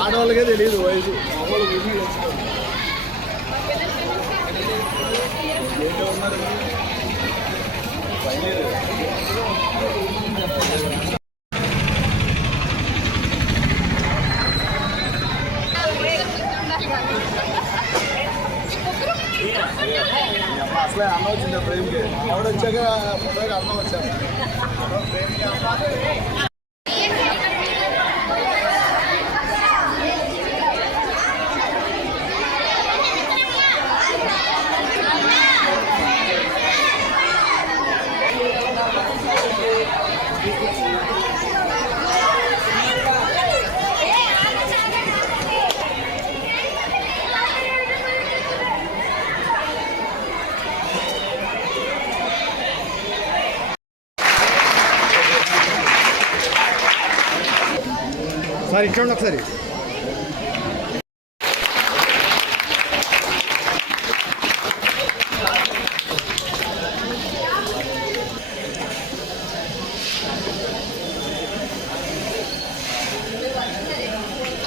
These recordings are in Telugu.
ఆడవాళ్ళకే తెలియదు వయసు ఉన్నారు అసలే అన్న వచ్చింది ప్రేమ్కి ఆవిడ వచ్చాక ఫోటోకి అన్న వచ్చాను ప్రేమ్కి అన్న సార్ ఇట్లా ఉండి ఒకసారి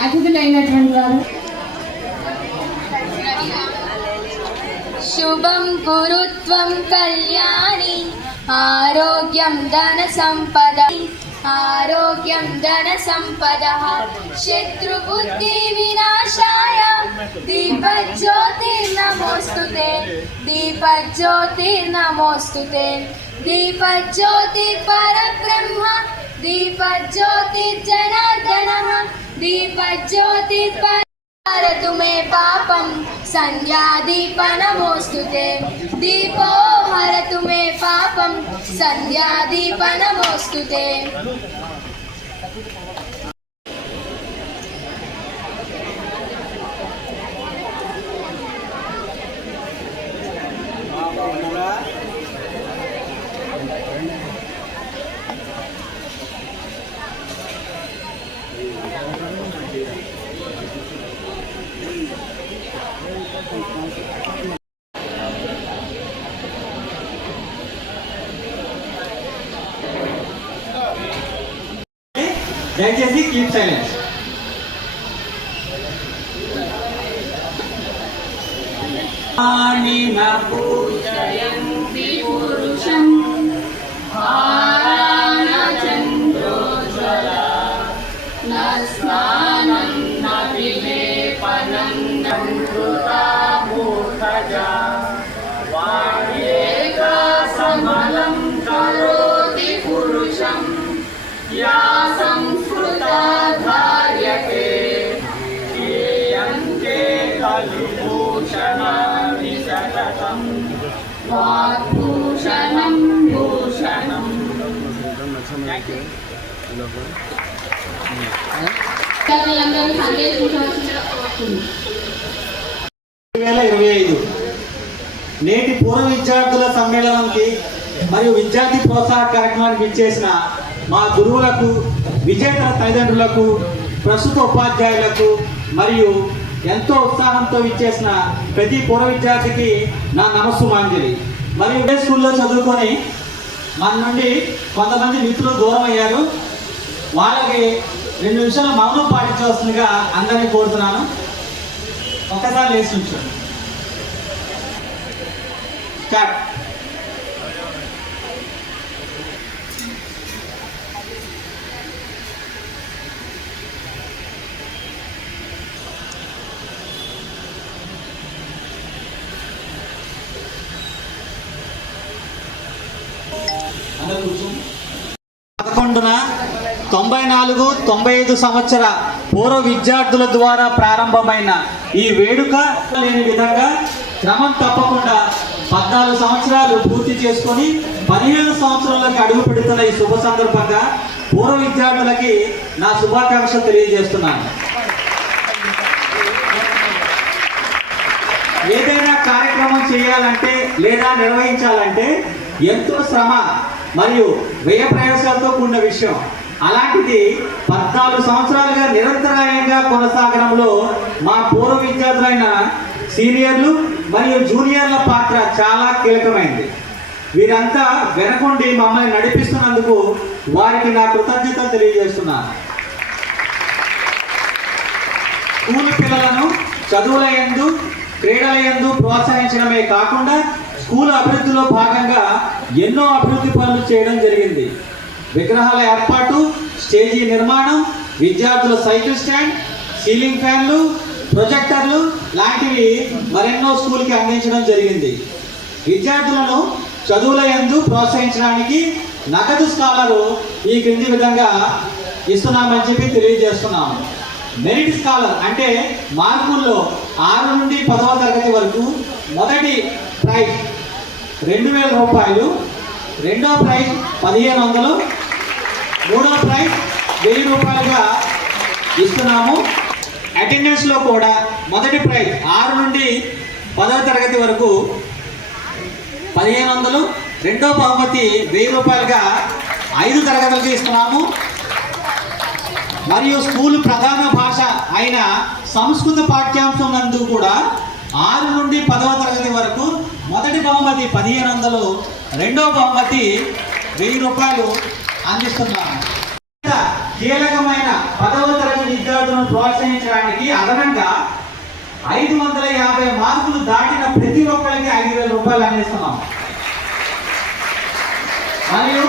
అతిథులైనటువంటి వారు శుభం కురుత్వం కళ్యాణి ఆరోగ్యం ధన సంపద ఆరోగ్యం ధన సంపద శత్రుబుద్ధి వినాశాయ దీపజ్యోతిర్నమోస్తుతే దీపజ్యోతిర్నమోస్తుతే దీపజ్యోతిర్పరబ్రహ్మ దీపజ్యోతిర్జనార్దనః దీపజ్యోతిర్పర हरतु मे पापं संध्यादीपनमोस्तुते दीपो हरतु मे पापं संध्यादीपनमोस्तुते దయచేసి కీప్ సైలెన్స్. పూజయంతి పురుషం చంద్రోజ్వల న స్నానం న విలేపనం మూర్ధజా వాణ్యేకా సమలం కరోతి పురుషం యా సంస్కృతా ధార్యతే యంతే ఖలు భూషణాని సతతం వాగ్భూషణం భూషణం. 2025 నేటి పూర్వ విద్యార్థుల సమ్మేళనానికి మరియు విద్యార్థి ప్రోత్సాహ కార్యక్రమానికి ఇచ్చేసిన మా గురువులకు, విజేతల తల్లిదండ్రులకు, ప్రస్తుత ఉపాధ్యాయులకు మరియు ఎంతో ఉత్సాహంతో ఇచ్చేసిన ప్రతి పూర్వ విద్యార్థికి నా నమస్సుమాంజలి. మరియు ఇదే స్కూల్లో చదువుకొని మన నుండి కొంతమంది మిత్రులు దూరం అయ్యారు. వాళ్ళకి 2 నిమిషాలు మౌనం పాటించవలసిందిగా అందరినీ కోరుతున్నాను. ఒక్కసారి లేచి ఉంచండి. స్టార్ట్. అందరూ కూర్చోండి. 1194-95 సంవత్సర పూర్వ విద్యార్థుల ద్వారా ప్రారంభమైన ఈ వేడుక లేని విధంగా క్రమం తప్పకుండా 14 సంవత్సరాలు పూర్తి చేసుకొని 15 సంవత్సరాలకు అడుగు పెడుతున్న ఈ శుభ సందర్భంగా పూర్వ విద్యార్థులకి నా శుభాకాంక్షలు తెలియజేస్తున్నాను. ఏదైనా కార్యక్రమం చేయాలంటే లేదా నిర్వహించాలంటే ఎంతో శ్రమ మరియు వ్యయ ప్రయాసాలతో కూడిన విషయం. అలాంటిది 14 సంవత్సరాలుగా నిరంతరాయంగా కొనసాగడంలో మా పూర్వ విద్యార్థులైన సీనియర్లు మరియు జూనియర్ల పాత్ర చాలా కీలకమైంది. వీరంతా వెనకుండి మమ్మల్ని నడిపిస్తున్నందుకు వారికి నా కృతజ్ఞతలు తెలియజేస్తున్నాను. స్కూల్ పిల్లలను చదువుల యందు క్రీడల యందు ప్రోత్సహించడమే కాకుండా స్కూల్ అభివృద్ధిలో భాగంగా ఎన్నో అభివృద్ధి పనులు చేయడం జరిగింది. విగ్రహాల ఏర్పాటు, స్టేజీ నిర్మాణం, విద్యార్థుల సైకిల్ స్టాండ్, సీలింగ్ ఫ్యాన్లు, ప్రొజెక్టర్లు లాంటివి మరెన్నో స్కూల్కి అందించడం జరిగింది. విద్యార్థులను చదువుల యందు ప్రోత్సహించడానికి నగదు స్కాలరు ఈ క్రింది విధంగా ఇస్తున్నామని చెప్పి తెలియజేస్తున్నాము. మెరిట్ స్కాలర్ అంటే మార్కుల్లో 6 నుండి 10వ తరగతి వరకు మొదటి ప్రైజ్ 2000 రూపాయలు, రెండో ప్రైజ్ 1500, మూడో ప్రైజ్ 1000 రూపాయలుగా ఇస్తున్నాము. అటెండెన్స్లో కూడా మొదటి ప్రైజ్ 6 నుండి 10వ తరగతి వరకు 1500, రెండో బహుమతి 1000 రూపాయలుగా 5 తరగతులకి ఇస్తున్నాము. మరియు స్కూల్ ప్రధాన భాష అయిన సంస్కృత పాఠ్యాంశం నందు కూడా 6 నుండి 10వ తరగతి వరకు మొదటి బహుమతి 1500, రెండో బహుమతి 1000 రూపాయలు అందిస్తున్నాము. కీలకమైన 10వ తరగతి విద్యార్థులను ప్రోత్సహించడానికి అదనంగా 550 మార్కులు దాటిన ప్రతి ఒక్కరికి 5000 రూపాయలు అందిస్తున్నాము. మరియు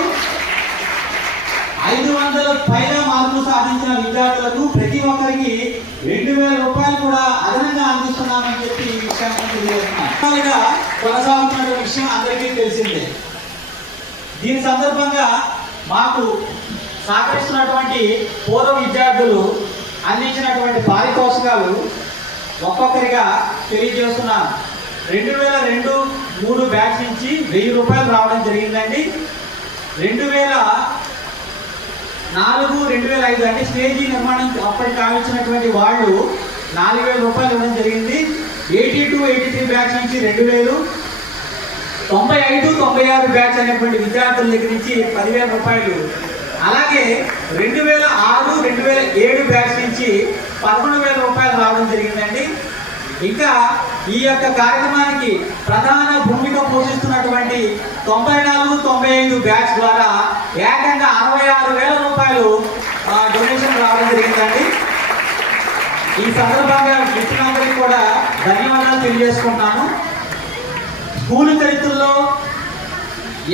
500 పైగా మార్కులు సాధించిన విద్యార్థులకు ప్రతి ఒక్కరికి 2000 రూపాయలు కూడా అదనంగా అందిస్తున్నామని చెప్పి ఈ విషయాన్ని తెలియజేస్తున్నాం. కొనసాగుతున్న విషయం అందరికీ తెలిసిందే. దీని సందర్భంగా మాకు సహకరిస్తున్నటువంటి పూర్వ విద్యార్థులు అందించినటువంటి పారితోషికాలు ఒక్కొక్కరిగా తెలియజేస్తున్నాను. 2002-03 బ్యాచ్ నుంచి 1000 రూపాయలు రావడం జరిగిందండి. 2004-2005 అంటే స్టేజీ నిర్మాణం అప్పటికి కావించినటువంటి వాళ్ళు 4000 రూపాయలు ఇవ్వడం జరిగింది. 82-83 బ్యాచ్ నుంచి 2000, 95-96 బ్యాచ్ అనేటువంటి విద్యార్థుల దగ్గర నుంచి 10,000 రూపాయలు, అలాగే 2006-2007 బ్యాచ్ నుంచి 11,000 రూపాయలు రావడం జరిగిందండి. ఇంకా ఈ యొక్క కార్యక్రమానికి ప్రధాన భూమిక పోషిస్తున్నటువంటి 94-95 బ్యాచ్ ద్వారా ఏకంగా 66,000 రూపాయలు డొనేషన్ రావడం జరిగిందండి. ఈ సందర్భంగా మిత్రులందరికీ కూడా ధన్యవాదాలు తెలియజేసుకుంటున్నాను. స్కూల్ చరిత్రలో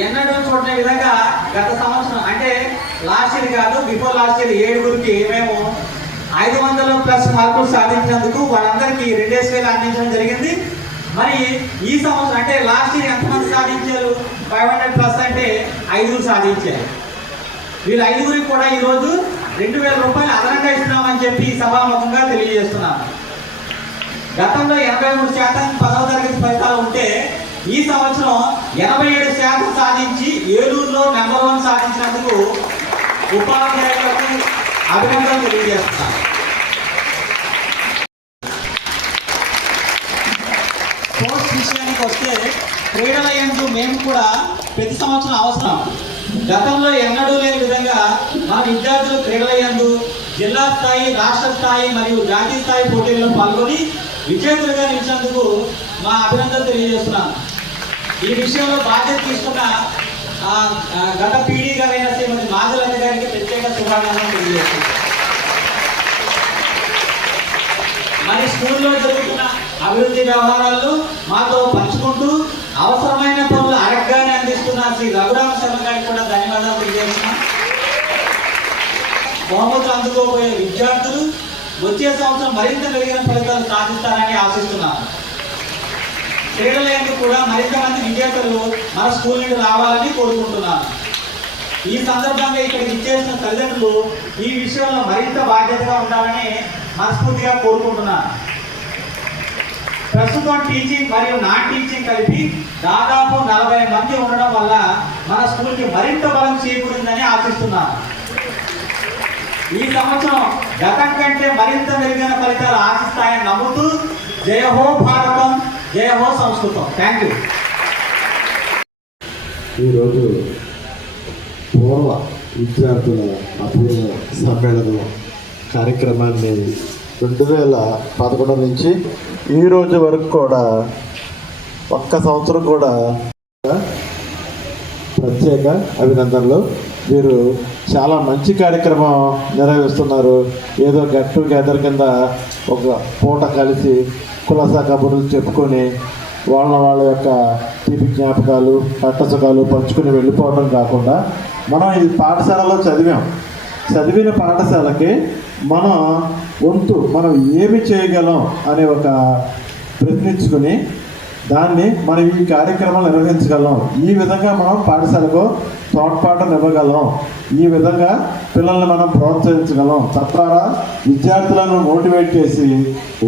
ఎన్నడూ చూడని విధంగా గత సంవత్సరం అంటే లాస్ట్ ఇయర్ కాదు, బిఫోర్ లాస్ట్ ఇయర్ 7గురికి మేము 500+ మార్కులు సాధించినందుకు వాళ్ళందరికీ 2000 అందించడం జరిగింది. మరి ఈ సంవత్సరం అంటే లాస్ట్ ఇయర్ ఎంతమంది సాధించారు? 500+ అంటే 5 సాధించారు. వీళ్ళు 5గురికి కూడా ఈరోజు 2000 రూపాయలు అదనంగా ఇస్తున్నామని చెప్పి సభాముఖంగా తెలియజేస్తున్నాను. గతంలో 83% 10వ తరగతి ఫలితాలు ఉంటే ఈ సంవత్సరం 87% సాధించి ఏలూరులో నెంబర్ 1 సాధించినందుకు ఉపాధ్యాయులకు అభినందనలు తెలియజేస్తున్నాను. స్పోర్ట్స్ విషయానికి వస్తే క్రీడల యందు మేము కూడా ప్రతి సంవత్సరం అవసరం. గతంలో ఎన్నడూ లేని విధంగా మా విద్యార్థులు క్రీడల యందు జిల్లా స్థాయి, రాష్ట్ర స్థాయి మరియు జాతీయ స్థాయి పోటీల్లో పాల్గొని విజేతలుగా నిలిచినందుకు మా అభినందనలు తెలియజేస్తున్నాను. ఈ విషయంలో బాధ్యత తీసుకున్న గత పీడీ గారైన శ్రీమతి మాధులత గారికి ప్రత్యేక శుభాకాంక్షలు తెలియజేస్తున్నాను. మరి స్కూల్లో జరుగుతున్న అభివృద్ధి వ్యవహారాలను మాతో పంచుకుంటూ అవసరమైన పనులు అరగ్గానే అందిస్తున్న శ్రీ రఘురామ శర్మ గారికి కూడా ధన్యవాదాలు తెలియజేస్తున్నాం. బహుమతులు అందుకోబోయే విద్యార్థులు వచ్చే సంవత్సరం మరింత మెరుగైన ఫలితాలు సాధిస్తారని ఆశిస్తున్నాను. క్రీడలందు కూడా మరింత మంది విద్యార్థులు మన స్కూల్ నుండి రావాలని కోరుకుంటున్నాను. ఈ సందర్భంగా ఇక్కడికి ఇచ్చేసిన తల్లిదండ్రులు ఈ విషయంలో మరింత బాధ్యతగా ఉండాలని మనస్ఫూర్తిగా కోరుకుంటున్నాను. ప్రస్తుతం టీచింగ్ మరియు నాన్ టీచింగ్ కలిపి దాదాపు 40 మంది ఉండడం వల్ల మన స్కూల్కి మరింత బలం చేకూరిందని ఆశిస్తున్నాను. ఈ సంవత్సరం గతం కంటే మరింత మెరుగైన ఫలితాలు ఆశిస్తాయని నమ్ముతూ జయ హో భారతం, జయ హో సంస్కృతం. Thank you. ఈరోజు పూర్వ విద్యార్థుల అపూర్వ సమ్మేళనం కార్యక్రమాన్ని 2011 నుంచి ఈ రోజు వరకు కూడా ఒక్క సంవత్సరం కూడా ప్రత్యేక అభినందనలు. మీరు చాలా మంచి కార్యక్రమం నిర్వహిస్తున్నారు. ఏదో గెట్ టుగెదర్ కింద ఒక పూట కలిసి కులసా కబుర్లు చెప్పుకొని వాళ్ళ యొక్క తీపి జ్ఞాపకాలు పట్టసుఖాలు పంచుకుని వెళ్ళిపోవడం కాకుండా మనం ఈ పాఠశాలలో చదివిన పాఠశాలకి మనం వంతు మనం ఏమి చేయగలం అనే ఒక ప్రశ్నించుకుని దాన్ని మనం ఈ కార్యక్రమాలు నిర్వహించగలం, ఈ విధంగా మనం పాఠశాలకు తోడ్పాటు ఇవ్వగలం, ఈ విధంగా పిల్లల్ని మనం ప్రోత్సహించగలం, తద్వారా విద్యార్థులను మోటివేట్ చేసి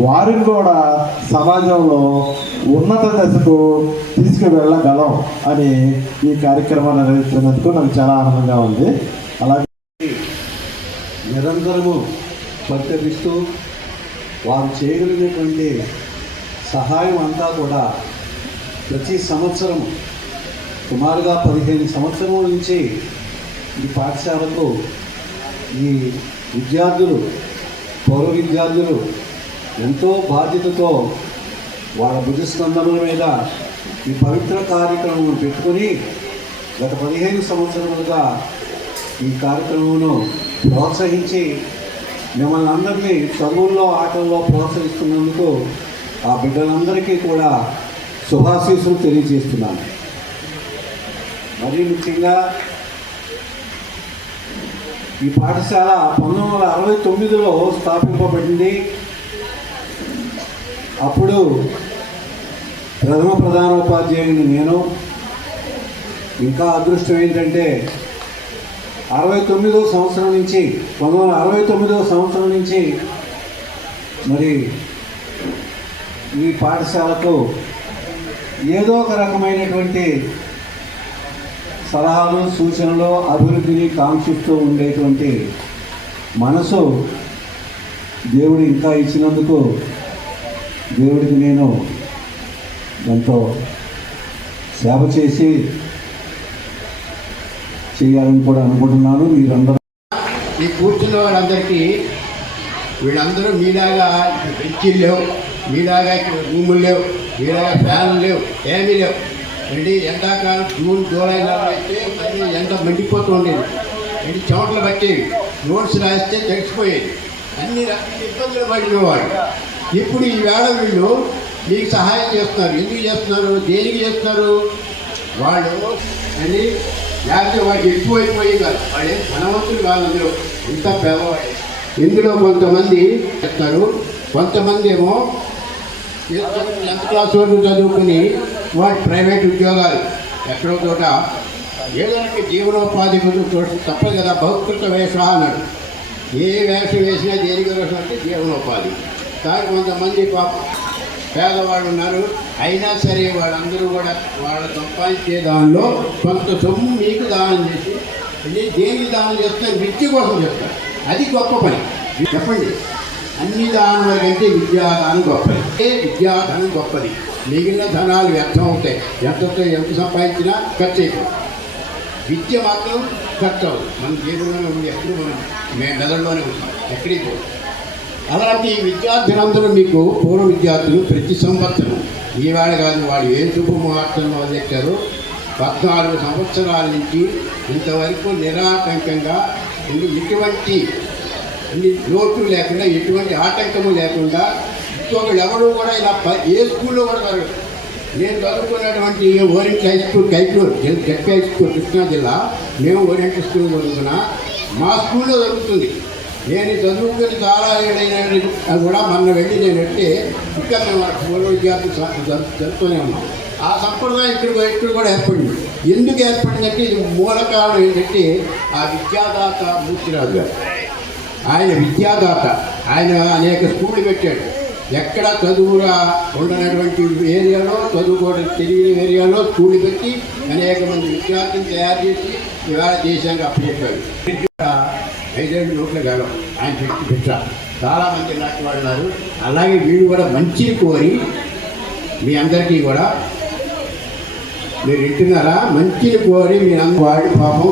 వారిని కూడా సమాజంలో ఉన్నత దశకు తీసుకువెళ్ళగలం అని ఈ కార్యక్రమాన్ని నిర్వహిస్తున్నందుకు నాకు చాలా ఆనందంగా ఉంది. అలాగే నిరంతరము పరితపిస్తూ వారు చేయగలిగినటువంటి సహాయం అంతా కూడా ప్రతి సంవత్సరం సుమారుగా 15 సంవత్సరముల నుంచి ఈ పాఠశాలకు ఈ విద్యార్థులు పౌర విద్యార్థులు ఎంతో బాధ్యతతో వాళ్ళ భుజస్కంధముల మీద ఈ పవిత్ర కార్యక్రమం పెట్టుకొని గత 15 సంవత్సరములుగా ఈ కార్యక్రమమును ప్రోత్సహించి మిమ్మల్ని అందరినీ చదువుల్లో ఆటల్లో ప్రోత్సహిస్తున్నందుకు ఆ బిడ్డలందరికీ కూడా శుభాశీస్సులు తెలియజేస్తున్నాను. మరీ ముఖ్యంగా ఈ పాఠశాల 1969లో స్థాపింపబడింది. అప్పుడు ప్రథమ ప్రధానోపాధ్యాయుని నేను. ఇంకా అదృష్టం ఏంటంటే 1969వ సంవత్సరం నుంచి మరి ఈ పాఠశాలకు ఏదో ఒక రకమైనటువంటి సలహాలు సూచనలు అభివృద్ధిని కాంక్షిస్తూ ఉండేటువంటి మనసు దేవుడు ఇంకా ఇచ్చినందుకు దేవుడికి నేను ఎంతో సేవ చేయాలని కూడా అనుకుంటున్నాను. మీరందరూ ఈ కూర్చున్న వాళ్ళందరికీ వీళ్ళందరూ మీలాగా బెంచీలు లేవు, మీలాగా రూములు లేవు, మీలాగా ఫ్యాన్లు లేవు, ఏమీ లేవు. అంటే ఎండాకాలం జూన్ జూలై అయితే ఎండ మండిపోతూ ఉండేది, అంటే చెమటలు పట్టేవి, నోట్స్ రాస్తే తెలిసిపోయేది, అన్ని రకాల ఇబ్బందులు పడినవాడు. ఇప్పుడు ఈ వేళ వీళ్ళు మీకు సహాయం చేస్తున్నారు. ఎందుకు చేస్తున్నారు, దేనికి చేస్తున్నారు? వాళ్ళు అని లేకపోతే వాడికి ఎక్కువైపోయి కాదు, వాడే ధనవంతులు కాదు, అందులో ఇంత పేదవాడే. ఇందులో కొంతమంది చెప్తారు, కొంతమంది ఏమో 10th క్లాస్ వరకు చదువుకుని వాడు ప్రైవేట్ ఉద్యోగాలు ఎక్కడో చోట ఏదైనా జీవనోపాధి కోసం తప్పదు కదా. బహుకృత వేష అన్నాడు, ఏ వేషం వేసినా దేనికి వేషం అంటే జీవనోపాధి. కానీ కొంతమంది పేదవాళ్ళు ఉన్నారు, అయినా సరే వాళ్ళందరూ కూడా వాళ్ళ సంపాదించే దానిలో కొంత సొమ్ము మీకు దానం చేసి, దేనికి దానం చేస్తారు? విద్య కోసం చెప్తారు. అది గొప్ప పని. చెప్పండి, అన్ని దానం కంటే విద్యాదానం గొప్పది. విద్యాదానం గొప్పది. మిగిలిన ధనాలు వ్యర్థం అవుతాయి. ఎంత సంపాదించినా ఖర్చు అయిపోతుంది. విద్య మాత్రం ఖర్చు అవ్వదు. మన జీవనంలో ఉంది, ఎప్పుడు మనం మెదడులోనే ఉంటాం, ఎక్కడికి పోదు. అలాంటి విద్యార్థులందరూ మీకు పూర్వ విద్యార్థులు ప్రతి సంవత్సరం ఈవేళ కాదు, వాళ్ళు ఏ శుభముహూర్తం మొదలెట్టారో 14 సంవత్సరాల నుంచి ఇంతవరకు నిరాటంకంగా ఎటువంటి లోటు లేకుండా, ఎటువంటి ఆటంకము లేకుండా ఇంకొకళ్ళు ఎవరు కూడా ఇలా ఏ స్కూల్లో కూడా జరగదు. నేను చదువుకున్నటువంటి Orient high school Kaikuru Z high school Krishna జిల్లా, మేము ఓరియంట్ స్కూల్ చదువుకున్నా, మా స్కూల్లో జరుగుతుంది. నేను చదువుకుని చాలా ఏడైనా కూడా మొన్న వెళ్ళి నేను అంటే ఇంకా మేము పూర్వ విద్యార్థులు జరుపుతూనే ఉన్నాం. ఆ సంప్రదాయం ఇక్కడ కూడా ఏర్పడింది. ఎందుకు ఏర్పడిందంటే ఇది మూల కారణం ఏంటంటే ఆ విద్యాదాత మూర్తిరాజు గారు. ఆయన విద్యాదాత, ఆయన అనేక స్కూళ్ళు పెట్టాడు. ఎక్కడ చదువుగా ఉండనటువంటి ఏరియాలో, చదువుకోవడం తెలియని ఏరియాలో స్కూళ్ళు పెట్టి అనేక మంది విద్యార్థులు తయారు చేసి ఇవాళ దేశానికి అప్పచెప్పాడు. 5 నోట్ల కాలం ఆయన పెట్టా చాలామంది నాటి వాళ్ళు. అలాగే వీళ్ళు కూడా మంచిని కోరి మీ అందరికీ కూడా మీరు వింటున్నారా, మంచిని కోరి మీరు అందరూ వాడి పాపం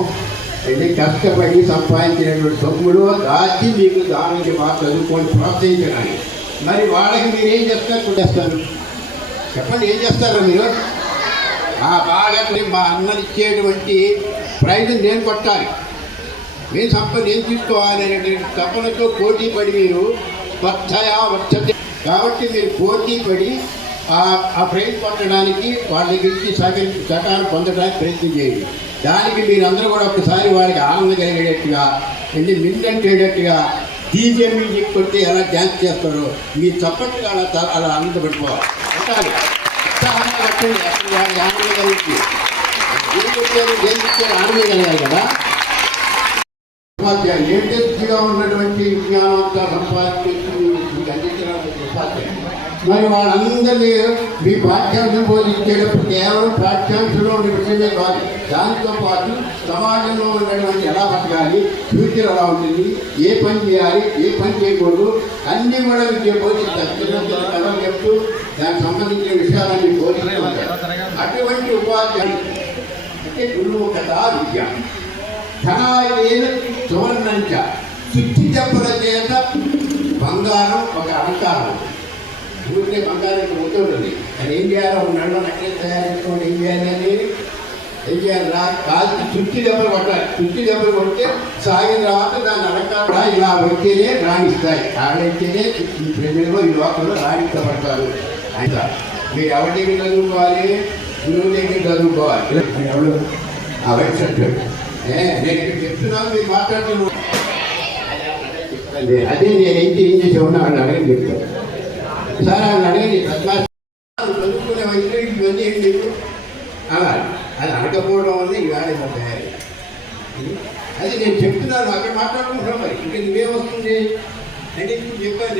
వెళ్ళి కష్టపడి సంపాదించినటువంటి సొమ్ములు దాచి మీకు దానికి బాగా చదువుకొని ప్రోత్సహించడానికి. మరి వాళ్ళకి మీరు ఏం చేస్తారు చెప్పండి, ఏం చేస్తారో మీరు? బాగా మా అన్నలు ఇచ్చేటువంటి ప్రైజ్ నేను కొట్టాలి, నేను తీసుకోవాలి అనేటువంటి తపనతో పోటీ పడి మీరు స్పర్ధయా వర్చతే. కాబట్టి మీరు పోటీ పడి ఆ ప్రైజ్ పొందడానికి వాళ్ళ దగ్గరికి సహకారం పొందడానికి ప్రయత్నం చేయండి. దానికి మీరందరూ కూడా ఒకసారి వారికి ఆనందం కలిగేటట్టుగా మిందంటేటట్టుగా డీజే మ్యూజిక్ కొట్టి ఎలా డ్యాన్స్ చేస్తారో మీ చప్పట్లు అలా ఆనందపడిపోవాలి. కొట్టాలి, ఉత్సాహంగా కట్టండి. అసలు వారికి ఆనందం కలిగి ఆనందం కలగాలి కదా. లేటెస్ట్గా ఉన్నటువంటి విజ్ఞానం అంతా సంపాదించి అందించడానికి ఉపాధ్యాయులు. మరి వాళ్ళందరినీ మీ పాఠ్యాంశం బోధించేటప్పుడు కేవలం పాఠ్యాంశంలో ఉన్న విషయమే కాదు, దాంతో పాటు సమాజంలో ఉన్నటువంటి ఎలా బతకాలి, ఫ్యూచర్ ఎలా ఉంటుంది, ఏ పని చేయాలి, ఏ పని చేయకూడదు, అన్నీ కూడా విద్య బోధిస్తారు. కథలు చెప్తూ దానికి సంబంధించిన విషయాలన్నీ బోధిస్తూ ఉంటారు. అటువంటి ఉపాధ్యాయులు అంటే గురువు కథ విద్య. ధనాయన సువర్ణంచ, శుద్ధి చెప్పల చేత బంగారం ఒక అలంకారం. ఊరికే బంగారం ఉంటుంది, అది ఏం చేయాలో నల్ల నక్లెస్ తయారు చేసుకోండి. ఏం చేయాలి కాల్చి చుట్టి దెబ్బలు కొట్టాలి. చుట్టి దెబ్బలు కొడితే సాగిన తర్వాత దాని అలంకారం ఇలా వచ్చేనే రాణిస్తాయి. ఆడైతేనే ఈ ప్రజల్లో ఈ లోకంలో రాణించబడతారు. అయితే మీరు ఎవరి దగ్గర చదువుకోవాలి? గురువు దగ్గర చదువుకోవాలి. ఎవరు ఆ వయసు అంటాడు, నేను చెప్తున్నాను, మీరు మాట్లాడుతున్నాను. అదే నేనైతే ఏం చేసేవాడిని వాళ్ళని అడగని చెప్తాను. సార్ వాళ్ళని అడగని చదువుకునే వయసులో ఇవన్నీ ఏం లేవు అలా అది అడగకపోవడం వల్ల ఇవాళ తయారు. అది నేను చెప్తున్నాను, అక్కడ మాట్లాడుకుంటున్నాం. మరి ఇంకా నువ్వేమొస్తుంది అంటే ఇప్పుడు చెప్పాను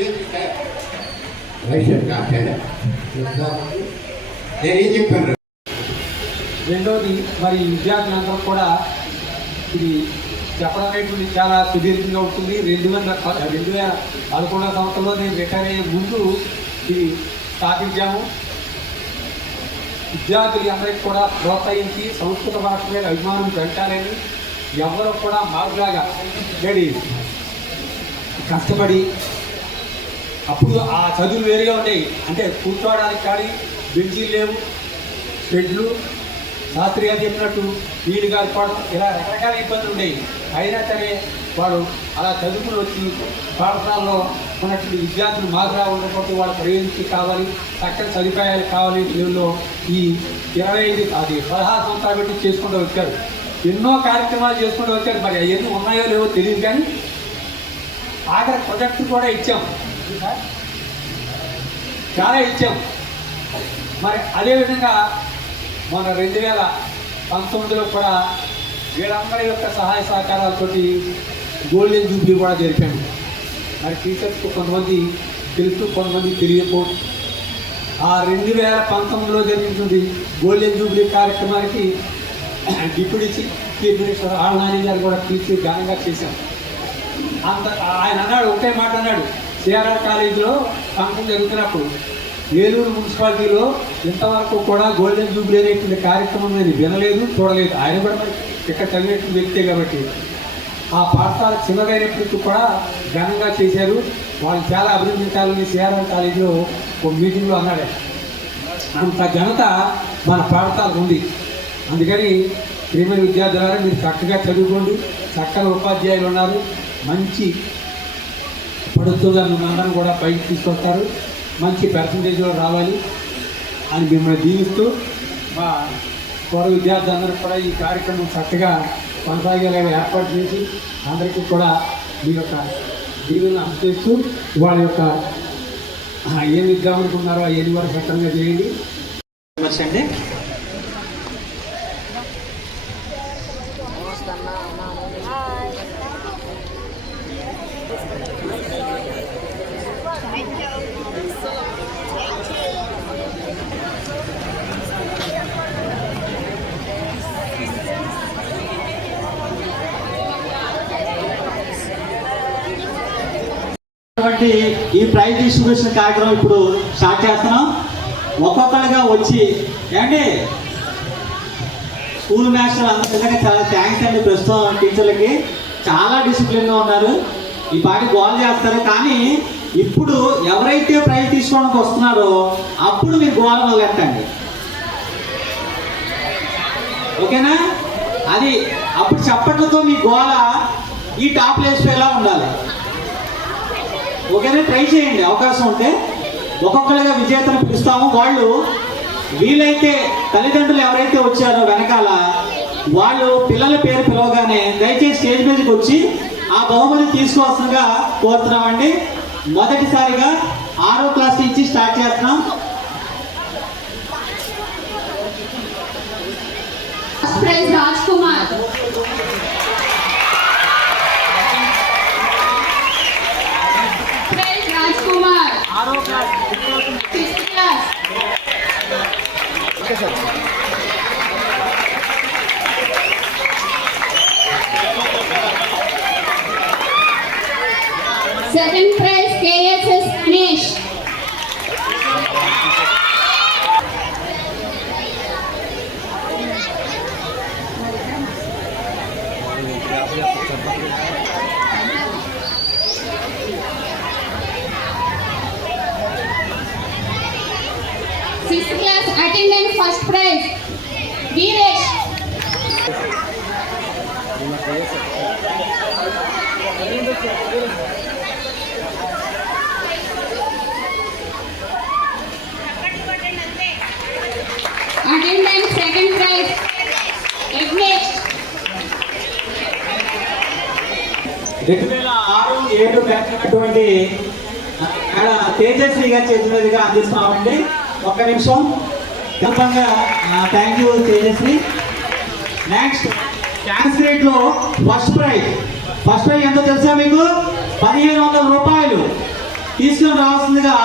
నేనేం చెప్పాను. రెండవది, మరి విద్యార్థులందరూ కూడా ఇది చెప్పడం అనేటువంటి చాలా సుదీర్ఘంగా ఉంటుంది. 2011 సంవత్సరంలో నేను రిటైర్ అయ్యే ముందు ఇది స్థాపించాము. విద్యార్థులు అందరికీ కూడా ప్రోత్సహించి సంస్కృత భాష మీద అభిమానం పెంచాలని ఎవరు కూడా మాట్లాగా గడి కష్టపడి, అప్పుడు ఆ చదువులు వేరుగా ఉండేవి. అంటే కూర్చోవడానికి కానీ బెంచీలు లేవు, షెడ్లు, శాస్త్రి గారు చెప్పినట్టు వీళ్ళు కాకపోవడం, ఇలా రకరకాల ఇబ్బందులు ఉండేవి. అయినా సరే వాడు అలా చదువుకుని వచ్చి పాఠశాలలో ఉన్నటువంటి విద్యార్థులు మాదిరా ఉండకపోతే వాళ్ళ ప్రయోజనం కావాలి, చక్కని సదుపాయాలు కావాలి. వీళ్ళు ఈ 16 సంవత్సరాలు పెట్టి చేసుకుంటూ వచ్చారు. ఎన్నో కార్యక్రమాలు చేసుకుంటూ వచ్చారు. మరి అవన్నీ ఉన్నాయో లేవో తెలియదు, కానీ ఆఖరి ప్రొజెక్ట్ కూడా ఇచ్చాం, చాలా ఇచ్చాం. మరి అదేవిధంగా మన 2019లో కూడా వీళ్ళందరి యొక్క సహాయ సహకారాలతో గోల్డెన్ జూబ్లీ కూడా జరిపాము. మరి టీచర్స్కు కొంతమంది తెలుసు, కొంతమంది తెలియకపో. ఆ 2019లో జరిగినటువంటి గోల్డెన్ జూబ్లీ కార్యక్రమానికి deputy chief minister Alla Nani గారు కూడా పిలిచి ఘనంగా చేశాం. ఆయన అన్నాడు, ఒకే మాట అన్నాడు, సిఆర్ఆర్ కాలేజీలో ఫంక్షన్ జరుగుతున్నప్పుడు ఏలూరు మున్సిపాలిటీలో ఇంతవరకు కూడా గోల్డెన్ జూబ్లీ అనేటువంటి కార్యక్రమం నేను వినలేదు, చూడలేదు. ఆయన కూడా ఇక్కడ చదివినటువంటి వ్యక్తే కాబట్టి ఆ పాఠశాల చిన్నదైనప్పటికీ కూడా ఘనంగా చేశారు. వాళ్ళు చాలా అభినందించాలని సిఆర్ఆర్ కాలేజీలో ఒక మీటింగ్లో అన్నాడు. అంత ఘనత మన పాఠశాలకు ఉంది. అందుకని ప్రియమైన విద్యార్థులారా, మీరు చక్కగా చదువుకోండి. చక్కని ఉపాధ్యాయులు ఉన్నారు, మంచి పడుతుందని మనందరం కూడా పైకి తీసుకొస్తారు. మంచి పర్సంటేజ్లో రావాలి అని మిమ్మల్ని దీవిస్తూ మా పూర్వ విద్యార్థులందరూ కూడా ఈ కార్యక్రమం చక్కగా కొనసాగేలాగా ఏర్పాటు చేసి అందరికీ కూడా మీ యొక్క దీవెనలు అందజేస్తూ వాళ్ళ యొక్క ఏమి ఇద్దామనుకున్నారో అవన్నీ వరకు సక్రమంగా చేయండి. అండి ఈ ప్రైజ్ డిస్ట్రిబ్యూషన్ కార్యక్రమం ఇప్పుడు స్టార్ట్ చేస్తున్నాం. ఒక్కొక్కరుగా వచ్చి ఏండి స్కూల్ మాస్టర్ అందరూ నిజంగా చాలా థ్యాంక్స్ అండి. ప్రస్తుతం టీచర్లకి చాలా డిసిప్లిన్గా ఉన్నారు. ఈ పాటి గోల్ చేస్తారు, కానీ ఇప్పుడు ఎవరైతే ప్రైజ్ తీసుకోవడానికి వస్తున్నారో అప్పుడు మీరు గోల మొదలెట్టండి, ఓకేనా? అది అప్పుడు చప్పట్లతో మీ గోల ఈ టాప్ ప్లేస్లో ఉండాలి, ఓకేనా? ట్రై చేయండి, అవకాశం ఉంటే ఒక్కొక్కరిగా విజేతను పిలుస్తాము. వాళ్ళు వీలైతే తల్లిదండ్రులు ఎవరైతే వచ్చారో వెనకాల వాళ్ళు పిల్లల పేరు పిలవగానే దయచేసి స్టేజ్ మీదకి వచ్చి ఆ బహుమతి తీసుకువస్తుందిగా కోరుతున్నామండి. మొదటిసారిగా 6వ క్లాస్ నుంచి స్టార్ట్ చేస్తున్నాం. ప్రైజ్ రాజ్ కుమార్. ప్రైజ్ రాజ్ కుమార్. 6వ class 6th class. Second praise KSS Ganesh. Sixth class attendance first prize Veeresh. Attendance second prize Vignesh. 2006-7 batch ఉన్నటువంటి తేజస్వి గారి చేతి మీదుగా అందిస్తున్నామండి. ఒక్క నిమిషం కల్పంగా. Thank you Tejaswi. నెక్స్ట్ క్యాన్సరేట్ లో ఫస్ట్ ప్రైజ్ ఎంతో తెలుసా మీకు? 1500 రూపాయలు తీసుకుని రావాల్సిందిగా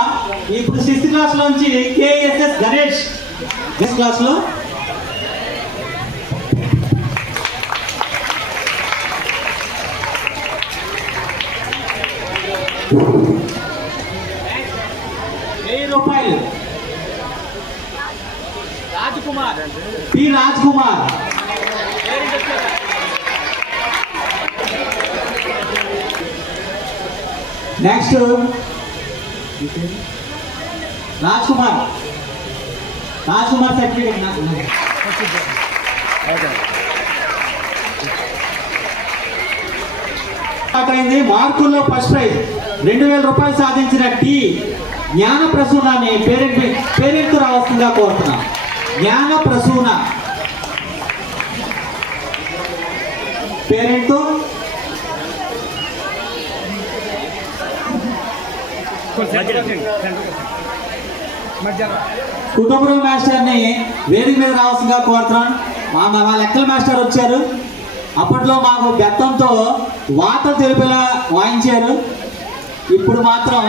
ఇప్పుడు 6th క్లాస్ లోంచి KSS గణేష్ క్లాస్ లో రూపాయలు P Raj Kumar. Next Raj Kumar certificate అయింది. మార్కుల్లో ఫస్ట్ ప్రైజ్ 2000 రూపాయలు సాధించిన టి జ్ఞాన ప్రసూనాన్ని పేరెంట్తో రావాల్సిందిగా కోరుతున్నాం. జ్ఞాన ప్రసూన పేరెంట్తో కుటుంబం మాస్టర్ని వేదిక మీద రావాల్సిందిగా కోరుతున్నాం. మా లెక్కల మాస్టర్ వచ్చారు. అప్పట్లో మాకు బెత్తంతో వాత తెలిపేలా వాయించారు. ఇప్పుడు మాత్రం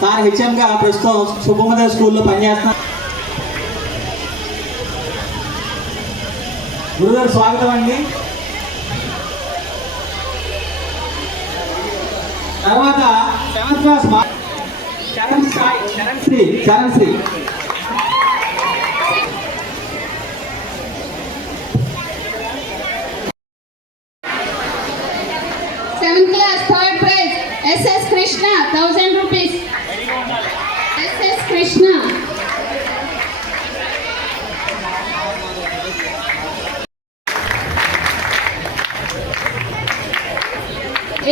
సార్ హెచ్ఎంగా ప్రస్తుతం సుబ్బమ్మదేవ్ స్కూల్లో పనిచేస్తున్నారు. గురుగారు స్వాగతం అండి. తర్వాత 7th class Charan Sri. Seventh class third prize SS Krishna 1000 rupees. SS Krishna.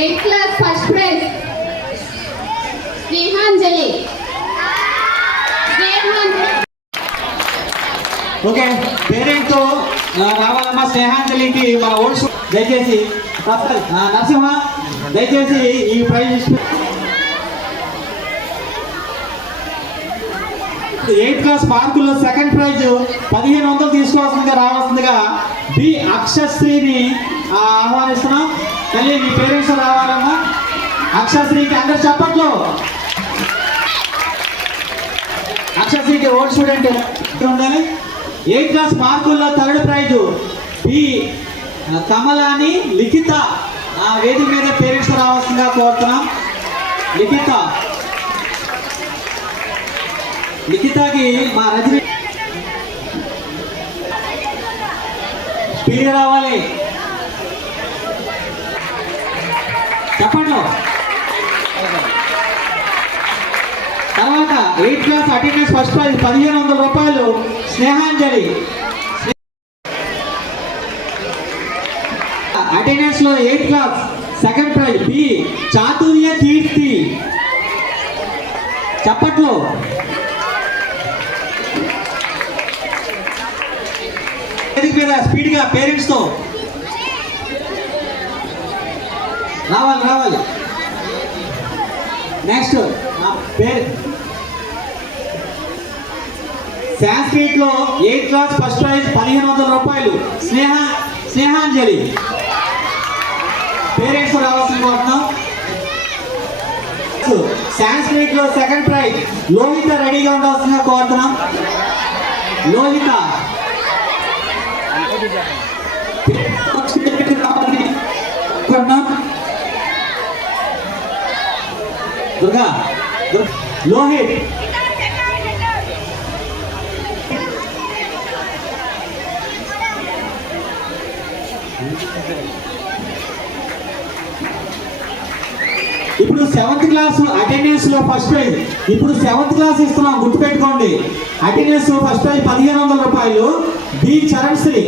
Eighth class first prize Snehanjali. Okay, పేరెంట్తో రావాలమ్మా. స్నేహాంజలికి మన ఓట్స్ దయచేసి నరసింహ దయచేసి ఈ ప్రైజ్ 8th క్లాస్ మార్కుల్లో సెకండ్ ప్రైజ్ 1500 తీసుకోవాల్సిందిగా రావాల్సిందిగా బి అక్షశ్రీని ఆహ్వానిస్తున్నాం. తల్లి మీ పేరెంట్స్ రావాలమ్మా. అక్షశ్రీకి అందరు చప్పట్లో. అక్షశ్రీకి ఓల్డ్ స్టూడెంట్ ఉండాలి. 8th క్లాస్ మార్కుల్లో థర్డ్ ప్రైజ్ బి కమలాని లిఖిత వేదిక మీద పేరెంట్స్ రావాల్సిందిగా కోరుతున్నాం. లిఖితకి మా రజని స్పీడ్ రావాలి. చెప్పండి. తర్వాత 8th class attendance first prize 1500 రూపాయలు స్నేహాంజలి. అటెండెన్స్ లో 8th class second prize B Chaturya Keerthi. చప్పట్లో. స్పీడ్ గా పేరెంట్స్ తో రావాలి. నెక్స్ట్ సాంస్క్రిట్ లో 8th క్లాస్ ఫస్ట్ ప్రైజ్ 1500 రూపాయలు స్నేహాంజలి. పేరెంట్స్ రావాల్సింది కోరుతున్నాం. సాంస్క్రిట్ లో సెకండ్ ప్రైజ్ లోహిత రెడీగా ఉండాల్సిందిగా కోరుతున్నాం. లోహిత దుర్గా లోహిత్ ఇప్పుడు 7th క్లాస్ అటెండెన్స్ లో ఫస్ట్ ప్రైజ్. ఇప్పుడు 7th క్లాస్ ఇస్తున్నాం, గుర్తుపెట్టుకోండి. అటెండెన్స్ ఫస్ట్ ప్రైజ్ 1500 రూపాయలు బి చరణ్ శ్రీ.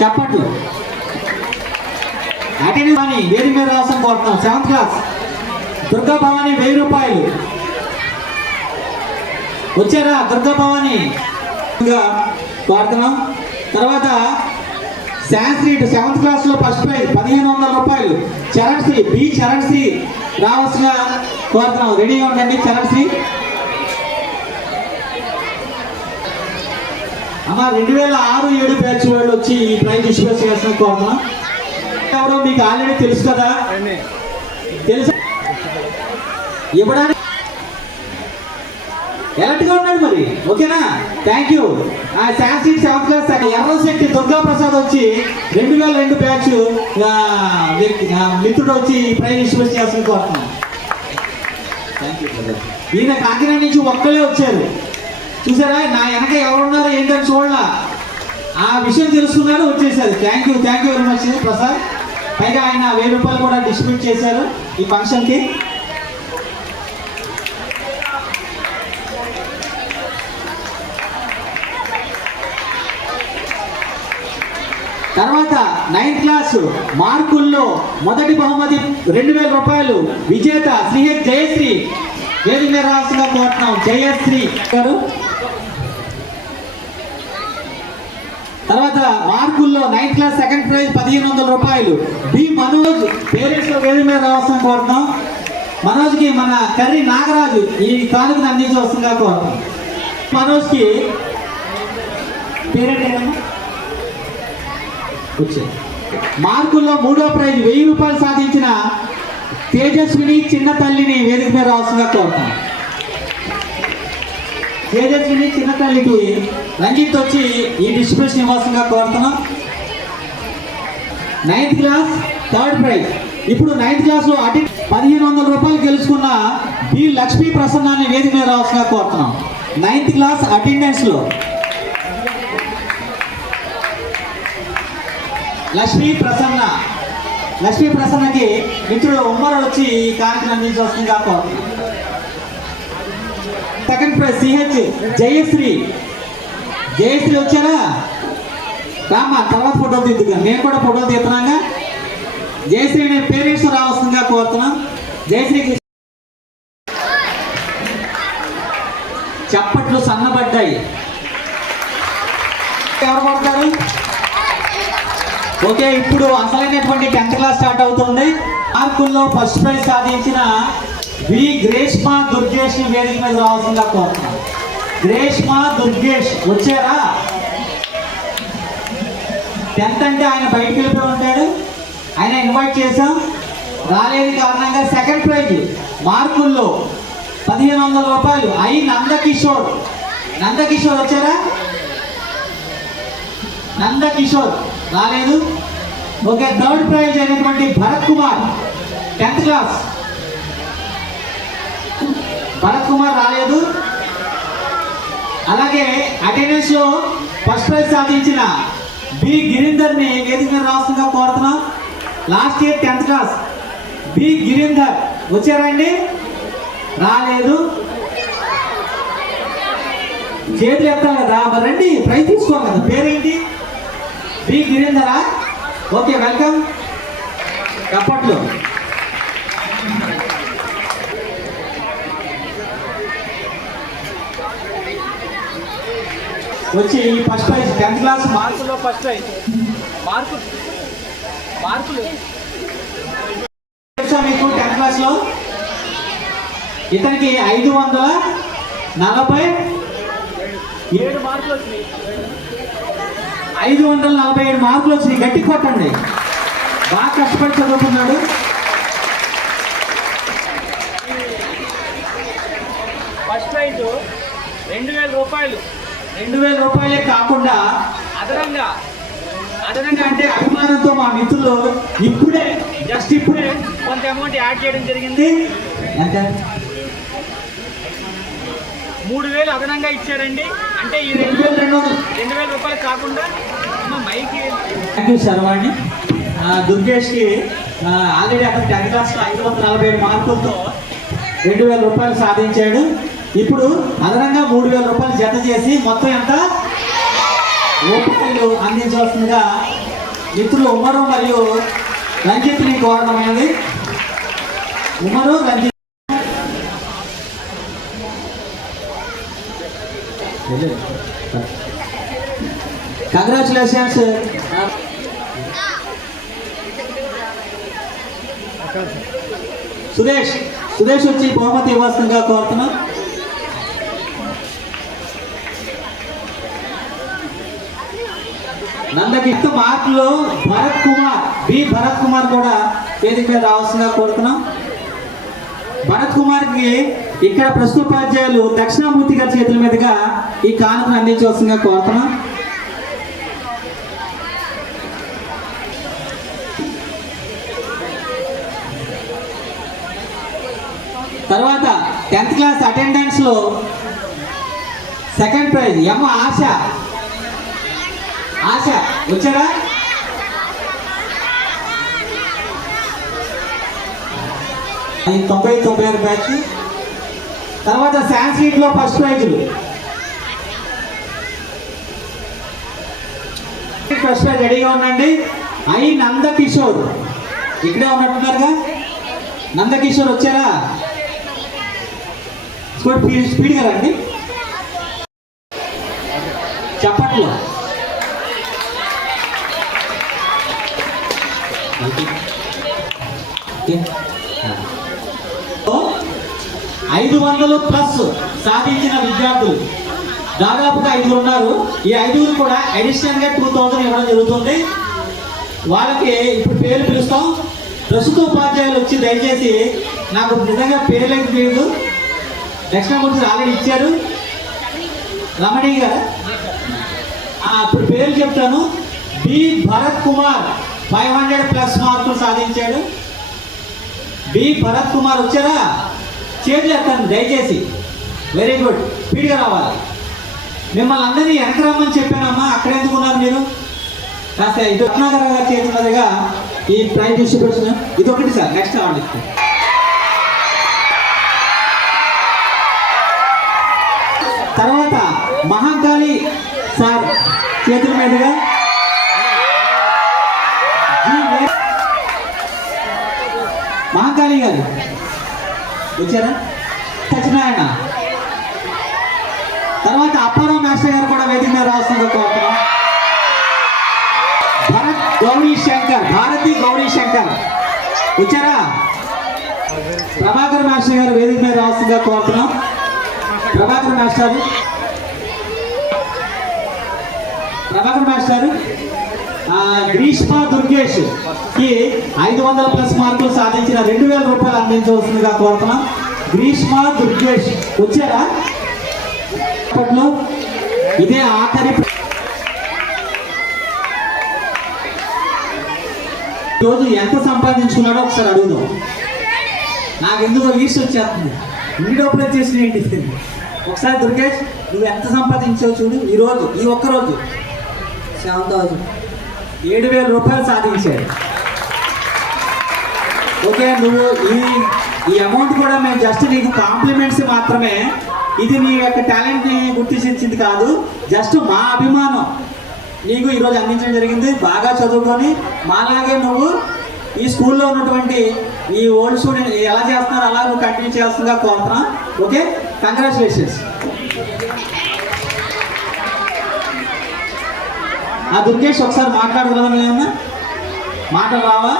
చెప్పట్లు. అటెండెన్స్ అని వేదిక మీద రాసం కోరుతున్నాం. 7th క్లాస్ దుర్గా భవాని 1000 రూపాయలు. వచ్చారా దుర్గా భవాని కోరుతున్నాం. తర్వాత సాంస్క్రిట్ 7th క్లాస్ లో ఫస్ట్ ప్రైజ్ 1500 రూపాయలు చరణ్ శ్రీ రావాల్సిన కోరుతున్నాం. రెడీగా ఉండండి చరణ్ శ్రీ. అమ్మ 2006-7 బ్యాచ్ వాళ్ళు వచ్చి ఈ ప్రైజ్ డిస్ట్రిబ్యూట్ చేసిన కోరుతున్నాం. ఎవరో మీకు ఆల్రెడీ తెలుసు కదా, తెలుసు ఇవ్వడానికి ఎలర్ట్గా ఉన్నాడు మరి. ఓకేనా, thank you. Sanskrit 7th class Errasetti Durga Prasad వచ్చి 2002 బ్యాచ్ మిత్రుడు వచ్చి ప్రైజ్ డిస్ట్రిబ్యూట్ చేసిన కోరుతున్నాం. ఈయన కాకినాడ నుంచి ఒక్కలే వచ్చారు. చూసారా, నా వెనక ఎవరున్నారో ఏంటని చూడాల, ఆ విషయం తెలుసుకున్నారు, వచ్చేసారు. Thank you very much Prasad. పైగా ఆయన 1000 రూపాయలు కూడా డిస్ట్రిబ్యూట్ చేశారు ఈ ఫంక్షన్కి. తర్వాత 9th క్లాస్ మార్కుల్లో మొదటి బహుమతి 2000 రూపాయలు విజేత జయశ్రీ. వేదిక మీద రావాల్సిందిగా కోరుతున్నాం. జయశ్రీ గారు. తర్వాత మార్కుల్లో 9th క్లాస్ సెకండ్ ప్రైజ్ 1500 రూపాయలు బి మనోజ్. పేరెంట్స్ లో వేదిక మీద రావాల్సిన కోరుతున్నాం. మనోజ్కి మన కర్రీ నాగరాజు ఈ కానుకను అందించవలసిందిగా కోరుతున్నాం. మనోజ్కి పేరెంట్ ఏదన్నా వచ్చే మార్కుల్లో 3వ ప్రైజ్ 1000 రూపాయలు సాధించిన తేజస్విని చిన్న తల్లిని వేదిక మీద రావాల్సిందిగా కోరుతున్నాం. తేజస్విని చిన్న తల్లికి రంజిత్ వచ్చి ఈ డిస్ట్రిబ్యూషన్ ఇవ్వాల్సిందిగా కోరుతున్నాం. 9th class third prize. ఇప్పుడు 9th క్లాస్ లో 1500 రూపాయలు గెలుచుకున్న బి లక్ష్మీ ప్రసన్నాన్ని వేదిక మీద రావాల్సిందిగా కోరుతున్నాం. 9th క్లాస్ అటెండెన్స్ లో లక్ష్మీ ప్రసన్నకి మిత్రుడు ఉమ్మర్ వచ్చి ఈ కార్యక్రమం అందించవలసిందిగా కోరుతున్నాం. సెకండ్ ప్రైజ్ జయశ్రీ వచ్చారా? రామ్మా, తర్వాత ఫోటోలు తీద్దుగా, నేను కూడా ఫోటోలు తీస్తున్నాగా. జయశ్రీ పేరెంట్స్ రావాల్సిందిగా కోరుతున్నాం. జయశ్రీకి చప్పట్లు సన్నబడ్డాయి. ఎవరు పడతారు? ఓకే, ఇప్పుడు అసలైనటువంటి 10th క్లాస్ స్టార్ట్ అవుతుంది. మార్కుల్లో ఫస్ట్ ప్రైజ్ సాధించిన వి గ్రేష్మా దుర్గేష్ వేదిక మీద రావాల్సిందిగా కోరుతున్నాను. గ్రేష్మా దుర్గేష్ వచ్చారా? 10th అంటే ఆయన బయటికి వెళ్ళిపోయి ఉంటాడు, ఆయన ఇన్వైట్ చేశాం, రాలేని కారణంగా సెకండ్ ప్రైజ్ మార్కుల్లో 1500 రూపాయలు అయి నందకిషోర్. నందకిషోర్ వచ్చారా? నందకిషోర్ రాలేదు. ఓకే, థర్డ్ ప్రైజ్ అయినటువంటి భరత్ కుమార్ 10th క్లాస్. భరత్ కుమార్ రాలేదు. అలాగే అటెండెన్స్ లో ఫస్ట్ ప్రైజ్ సాధించిన బి గిరీందర్ ని వేదిక మీద రావాల్సిందిగా కోరుతున్నాం. Last year 10th class B Girinder వచ్చారండి? రాలేదు. చేతులు ఎత్తాలి కదా, మరి రండి ప్రైజ్ తీసుకోవాలి కదా. పేరేంటి? బి గిరీందరా? Okay, welcome. చప్పట్లు. వచ్చి ఫస్ట్ ప్రైజ్ 10th క్లాస్ మార్కుల్లో ఫస్ట్ ప్రైజ్. మార్కులు తెలుసా మీకు? 10th క్లాస్ లో ఇతనికి 547 మార్కులు వచ్చినాయి. 547 మార్కులు వచ్చినాయి. గట్టి కొట్టండి. బాగా కష్టపడి చదువుకున్నాడు. ఫస్ట్ ప్రైజ్ 2000 రూపాయలు. 2000 రూపాయలే కాకుండా అదనంగా అంటే అభిమానంతో మా మిత్రులు ఇప్పుడే కొంత అమౌంట్ యాడ్ చేయడం జరిగింది. అంటే 3000 అదనంగా ఇచ్చారండి. అంటే ఈ 2000 రూపాయలు కాకుండా మైకి. Thank you Sharvani. దుర్గేష్కి ఆల్రెడీ అతను 10th క్లాస్లో 547 మార్కులతో 2000 రూపాయలు సాధించాడు. ఇప్పుడు అదనంగా 3000 రూపాయలు జత చేసి మొత్తం ఎంత రూపాయలు అందించవలసిందిగా మిత్రులు ఉమరు మరియు రంజిత్ని కోరడమైనది. ఉమరు, రంజిత్. కంగ్రాచులేషన్స్. సురేష్ వచ్చి బహుమతి ఇవ్వాల్సిందిగా కోరుతున్నాం. నందకిస్తూ మార్కులు భరత్ కుమార్ కూడా వేదిక మీద రావాల్సిందిగా కోరుతున్నాం. భరత్ కుమార్కి ఇక్కడ ప్రస్తుతోపాధ్యాయులు దక్షిణామూర్తి గారి చేతుల మీదుగా ఈ కానుకను అందించవలసిందిగా కోరుతున్నాం. తర్వాత 10th క్లాస్ అటెండెన్స్ లో సెకండ్ ప్రైజ్ ఎం ఆశ వచ్చారా? అది 96 బ్యాచ్. తర్వాత సాంస్క్రిట్ లో ఫస్ట్ ప్రైజులు. ఫస్ట్ ప్రైజ్ రెడీగా ఉండండి. అయి నందకిషోర్ ఇక్కడే ఉన్నట్టున్నారుగా. నందకిషోర్ వచ్చారా? స్పీడ్గా రండి. చప్పట్లు. 500+ సాధించిన విద్యార్థులు దాదాపుగా 5 ఉన్నారు. ఈ 5 కూడా అడిషనల్గా 2000 ఇవ్వడం జరుగుతుంది. వాళ్ళకి ఇప్పుడు పేర్లు పిలుస్తాం. ప్రస్తుత ఉపాధ్యాయులు వచ్చి దయచేసి, నాకు నిజంగా పేర్లేదు తెలియదు, దక్షిణామూర్తి ఆల్రెడీ ఇచ్చారు. రమణి గారు ఇప్పుడు పేర్లు చెప్తాను. బి భరత్ కుమార్ 500+ మార్కులు సాధించాడు. బి భరత్ కుమార్ వచ్చారా? చేతులు ఎత్తండి దయచేసి. వెరీ గుడ్, స్పీడ్గా రావాలి. మిమ్మల్ని అందరినీ వెనక రమ్మని చెప్పానమ్మా, అక్కడ ఎందుకు ఉన్నారు మీరు? కాస్త ఇది రత్నాకర్ గారి చేతున్నదిగా ఈ ప్రైజ్ డిస్ట్రిబ్యూషన్ ఇది ఒకటి సార్. నెక్స్ట్ అవార్డు ఇస్తాం. తర్వాత మహాకాళి సార్ చేతుల మీదుగా మహాకాళి గారు వచ్చారా? సత్యనారాయణ తర్వాత అప్పారావు మాస్టర్ గారు కూడా వేదిక మీద రాస్తుందో కోరుతున్నాం. భరత్ గౌరీ శంకర్, భారతి గౌరీ శంకర్ వచ్చారా? ప్రభాకర్ మాస్టర్ గారు వేదిక మీద రాస్తుందిగా కోరుతున్నాం. ప్రభాకర్ మాస్టర్ గ్రీష్మ దుర్గేష్ కి 500+ మార్కులు సాధించిన 2000 రూపాయలు అందించవలసిందిగా కోరుతున్నాం. గ్రీష్మ దుర్గేష్ వచ్చారా? అప్పట్లో ఇదే ఆఖరి రోజు ఎంత సంపాదించుకున్నాడో ఒకసారి అడుగుదాం. నాకు ఎందుకో ఈస్ట్ వచ్చేస్తుంది. ఇన్ని డబ్బులు వచ్చేసిన ఏంటి? ఒకసారి దుర్గేష్ నువ్వు ఎంత సంపాదించావు చూడు. ఈరోజు ఈ ఒక్కరోజు 7,000 రూపాయలు సాధించాడు. ఓకే, నువ్వు ఈ అమౌంట్ కూడా మేము జస్ట్ నీకు కాంప్లిమెంట్స్ మాత్రమే. ఇది నీ యొక్క టాలెంట్ని గుర్తించింది కాదు, జస్ట్ మా అభిమానం నీకు ఈరోజు అందించడం జరిగింది. బాగా చదువుకొని మాలాగే నువ్వు ఈ స్కూల్లో ఉన్నటువంటి ఈ ఓల్డ్ స్టూడెంట్ ఎలా చేస్తున్నారో అలా నువ్వు కంటిన్యూ చేస్తుందిగా కోరుతున్నా. Okay, congratulations. ఆ దుర్గేష్ ఒకసారి మాట్లాడగలవా? ఏమన్నా మాట్లాడరావా?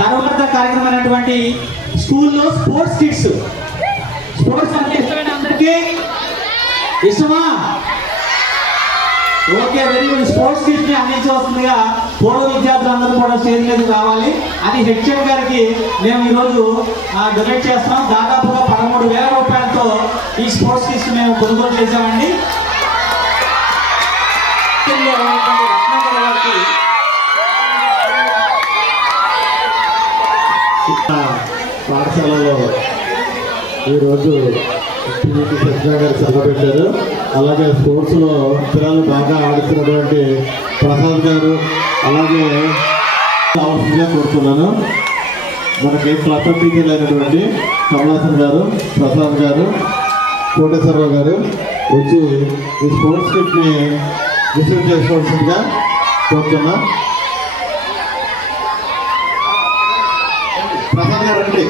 తర్వాత కార్యక్రమం అయినటువంటి స్కూల్లో స్పోర్ట్స్ కిట్స్. స్పోర్ట్స్ అంటే ఇష్టమైన అందరికీ ఇష్టమా? Okay, very good. Sports kits ని అందించవలసిందిగా పూర్వ విద్యార్థులందరూ కూడా స్టేజ్ మీద రావాలి అని హెచ్ఎం గారికి మేము ఈరోజు డొనేట్ చేస్తున్నాం. దాదాపుగా 13,000 రూపాయలతో ఈ స్పోర్ట్స్ కిట్స్ మేము కొనుగోలు చేశామండి. పాఠశాలలో ఈరోజు పిటి సత్యనారాయణ గారు సభ పెట్టారు. అలాగే స్పోర్ట్స్లో పిల్లలు బాగా ఆడుతున్నటువంటి ప్రసాద్ గారు అలాగే అవసరంగా కోరుతున్నాను. మనకి క్లబ్ టీచర్లు అయినటువంటి కమలాసన్ గారు, ప్రసాద్ గారు, కోటేశ్వరరావు గారు వచ్చి ఈ స్పోర్ట్స్ కిట్ని రిసీవ్ చేసుకోవాల్సిందిగా కోరుతున్నాం. ప్రసాద్ గారు రండి.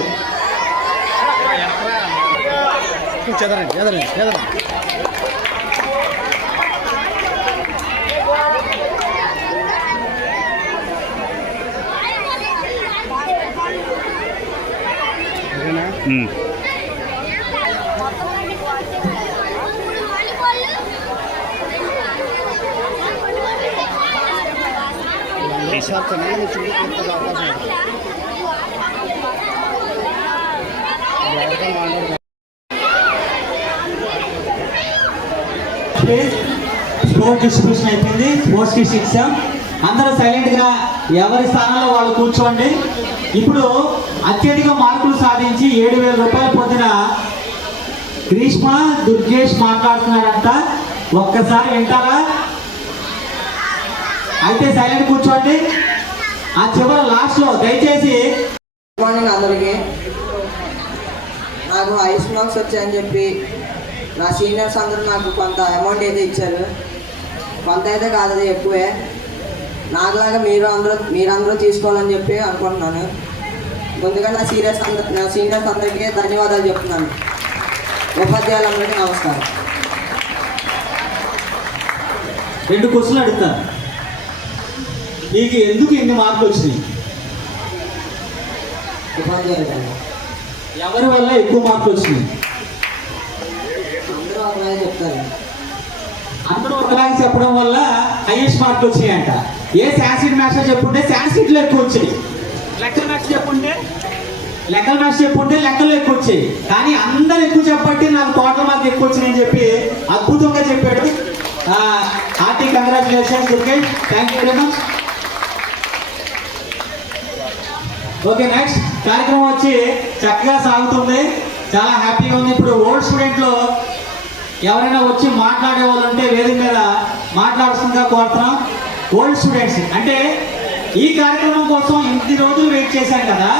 స్పోర్ట్స్ డిస్ట్రిబ్యూషన్ అయిపోయింది. స్పోర్ట్స్ కిట్స్ ఇచ్చాం. అందరూ సైలెంట్ గా ఎవరి స్థానంలో వాళ్ళు కూర్చోండి. ఇప్పుడు అత్యధిక మార్కులు సాధించి 7,000 రూపాయలు పొందిన గ్రీష్మ దుర్గేష్ మాట్లాడుతున్నాడంట. ఒక్కసారి వింటారా? అయితే సైలెంట్ కూర్చోండి. ఆ చివరి లాస్ట్ లో దయచేసి గుడ్ మార్నింగ్ అందరికీ. నాకు హైయెస్ట్ మార్క్స్ వచ్చాయని చెప్పి నా సీనియర్స్ అందరూ నాకు కొంత అమౌంట్ అయితే ఇచ్చారు. కొంత అయితే కాదు, అది ఎక్కువే. నాకులాగా మీరందరూ తీసుకోవాలని చెప్పి అనుకుంటున్నాను. ముందుగా నా సీనియర్స్ అందరికీ ధన్యవాదాలు చెప్తున్నాను. ఉపాధ్యాయులందరికీ నమస్కారం. 2 క్వశ్చన్లు అడుగుతాను. నీకు ఎందుకు ఇన్ని మార్కులు వచ్చినాయి? ఉపాధ్యాయులు ఎవరి వల్ల ఎక్కువ మార్కులు వచ్చినాయి? అందరూ అలాగే చెప్తారు. అందరూ ఒకలాగా చెప్పడం వల్ల హైయెస్ట్ మార్కులు వచ్చినాయంట. ఏ సాన్స్క్రిట్ మాస్టర్ చెప్పుంటే సాన్స్క్రిట్లో ఎక్కువ వచ్చాయి, లెక్కల మాస్టర్ చెప్పుంటే లెక్కలు ఎక్కువ వచ్చాయి. కానీ అందరు ఎక్కువ చెప్పబట్టి నాకు టోటల్ మార్క్ ఎక్కువ వచ్చినాయని చెప్పి అద్భుతంగా చెప్పాడు. Hearty congratulations Durgesh, thank you very much. Okay, next కార్యక్రమం వచ్చి చక్కగా సాగుతుంది, చాలా హ్యాపీగా ఉంది. ఇప్పుడు ఓల్డ్ స్టూడెంట్లో ఎవరైనా వచ్చి మాట్లాడే వాళ్ళు ఉంటే వేదిక మీద మాట్లాడుతుందిగా కోరుతున్నాం. ఓల్డ్ స్టూడెంట్స్ అంటే ఈ కార్యక్రమం కోసం ఇన్ని రోజులు వెయిట్ చేశాం కదా,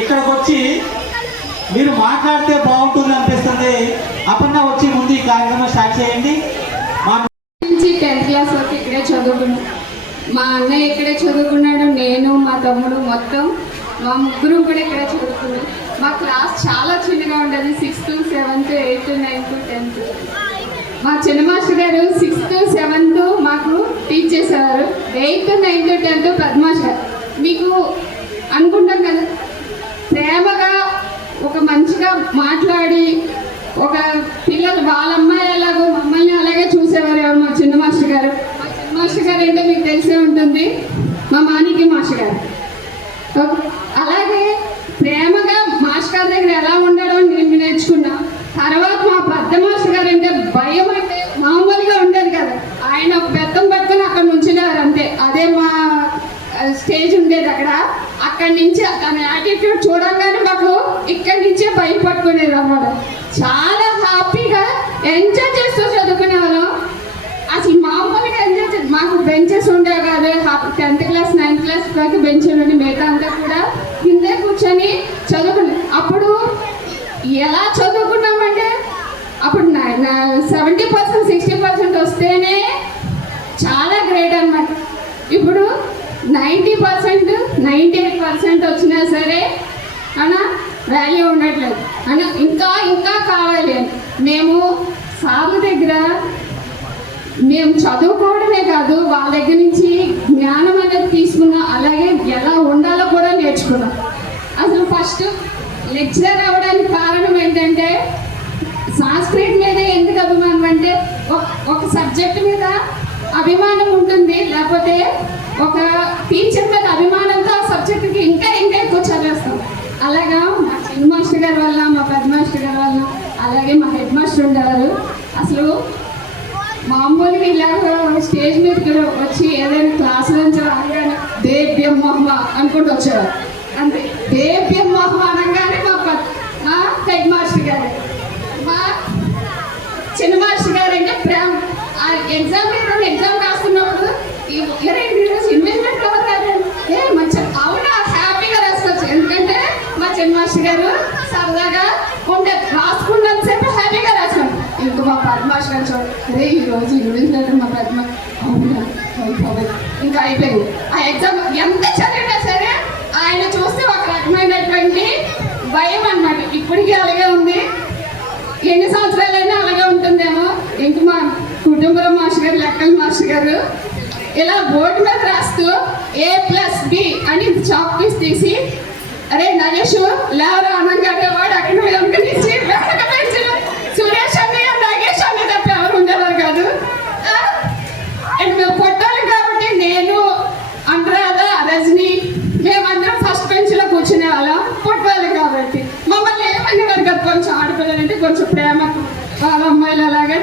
ఇక్కడికి వచ్చి మీరు మాట్లాడితే బాగుంటుంది అనిపిస్తుంది. అప్పుడన్నా వచ్చి ముందు ఈ కార్యక్రమం స్టార్ట్ చేయండి. నుంచి 10th క్లాస్ వరకు ఇక్కడే చదువుకున్నాం. మా అన్నయ్య ఇక్కడే చదువుకున్నాడు, నేను మా తమ్ముడు మొత్తం మా ముగ్గురు కూడా ఇక్కడే చదువుకున్నాం. మా క్లాస్ చాలా చిన్నగా ఉండేది. 6th, 7th, 8th, 9th, 10th. మా చిన్న మాస్టర్ గారు 6th, 7th మాకు టీచ్ చేసేవారు. 8th, 9th, 10th పద్మాష్ గారు. మీకు అనుకుంటాం కదా, ప్రేమగా ఒక మంచిగా మాట్లాడి ఒక పిల్లలు వాళ్ళ అమ్మాయి ఎలాగో మమ్మల్ని అలాగే చూసేవారు మా చిన్న మాస్టర్ గారు. మా చిన్న మాస్టర్ గారు ఏంటో మీకు తెలిసే ఉంటుంది, మా మాణిక్య మాస్టర్ గారు. అలాగే ప్రేమగా మాస్టర్ గారి దగ్గర ఎలా ఉండడం నేను నేర్చుకున్నా. తర్వాత మా పెద్ద మాస్టర్ గారు అంటే భయం అంటే మామూలుగా ఉండేది కదా. ఆయన ఒక బెత్తం పట్టుకుని అక్కడ నుంచునేవారు అంతే. అదే మా స్టేజ్ ఉండేది అక్కడ. అక్కడి నుంచి తన యాటిట్యూడ్ చూడంగానే మాకు ఇక్కడి నుంచే భయం పట్టుకునేది అన్నమాట. చాలా హ్యాపీగా ఎంజాయ్ చేస్తూ చదువుకునేవాళ్ళం. అసలు మామూలుగా ఎంజాయ్ చేసి మాకు బెంచెస్ ఉండేవి కాదు. 10th క్లాస్ 9th క్లాస్ వరకు బెంచ్లు ఉండి మిగతా అంతా కూడా కిందే కూర్చొని చదువుకున్నాం. అప్పుడు ఎలా చదువుకున్నామంటే అప్పుడు 70%, 60% వస్తేనే చాలా గ్రేట్ అన్నమాట. ఇప్పుడు 90%, 98% వచ్చినా సరే అన్న వాల్యూ ఉండట్లేదు అన్న, ఇంకా ఇంకా కావాలి అని. మేము సార్ల దగ్గర మేము చదువుకోవడమే కాదు, వాళ్ళ దగ్గర నుంచి జ్ఞానం అనేది తీసుకున్నాం. అలాగే ఎలా ఉండాలో కూడా నేర్చుకున్నాం. అసలు ఫస్ట్ లెక్చరర్ అవ్వడానికి కారణం ఏంటంటే సంస్కృతి మీద ఎందుకు అభిమానం అంటే ఒక సబ్జెక్ట్ మీద అభిమానం ఉంటుంది, లేకపోతే ఒక టీచర్ మీద అభిమానంతో ఆ సబ్జెక్ట్కి ఇంకా ఇంకా ఎక్కువ చదివేస్తాం. అలాగా మా చిన్న మాస్టర్ గారి వల్ల, మా పెద్ద మాస్టర్ గారి వల్ల, అలాగే మా హెడ్ మాస్టర్ ఉండేవారు. అసలు మామూలుగా ఇలాగ స్టేజ్ మీదకి వచ్చి ఏదైనా క్లాస్ నుంచి రాగానే దేవ్యం మొహమ్మ అనుకుంటూ వచ్చేవారు అంతే. దేవ్యం మొహమ్మ అనగానే మా హెడ్ మాస్టర్ గారు, మా చిన్న మాస్టర్ గారు అంటే ప్రేమ. ఆ ఎగ్జామ్ రాస్తున్నప్పుడు ఇన్వెస్ట్మెంట్ మంచి అవునా హ్యాపీగా రాసుకోవచ్చు. ఎందుకంటే మా చిన్న మాస్టర్ గారు సరదాగా ఉండే రాసుకున్నంతసేపు హ్యాపీగా రాసుకోండి. ఇంకా మా పద్మాష్ గారు చూడండి, అదే ఈరోజు ఇన్వెస్ట్మెంట్ మా పద్మ అవునా ఇంకా అయిపోయింది. ఆ ఎగ్జామ్ ఎంత చదివినా సరే ఆయన చూస్తే ఒక రకమైనటువంటి భయం అన్నమాట. ఇప్పటికీ అలాగే ఉంది, ఎన్ని సంవత్సరాలైనా అలాగే ఉంటుందేమో. ఇంక మా కుటుంబం మాస్టర్ గారు, లెక్కల మాస్టర్ గారు ఇలా బోర్డు మీద రాస్తూ A+B అని చాక్ పీస్ తీసి, అరే నగేష్ లేవరా అనగానే వాడు అక్కడ సురేష్ అన్నయ్య నగేష్ అన్న తప్ప ఎవరు ఉండేవారు కాదు. అండ్ మేము పొట్టాలి కాబట్టి నేను, అనురాధ, రజని మేమందరం ఫస్ట్ బెంచ్లో కూర్చునే వాళ్ళం. పొట్టాలి కాబట్టి మమ్మల్ని ఏమనేవారు కదా, కొంచెం ఆడపిల్లలంటే కొంచెం ప్రేమ, వాళ్ళ అమ్మాయిలు అలాగే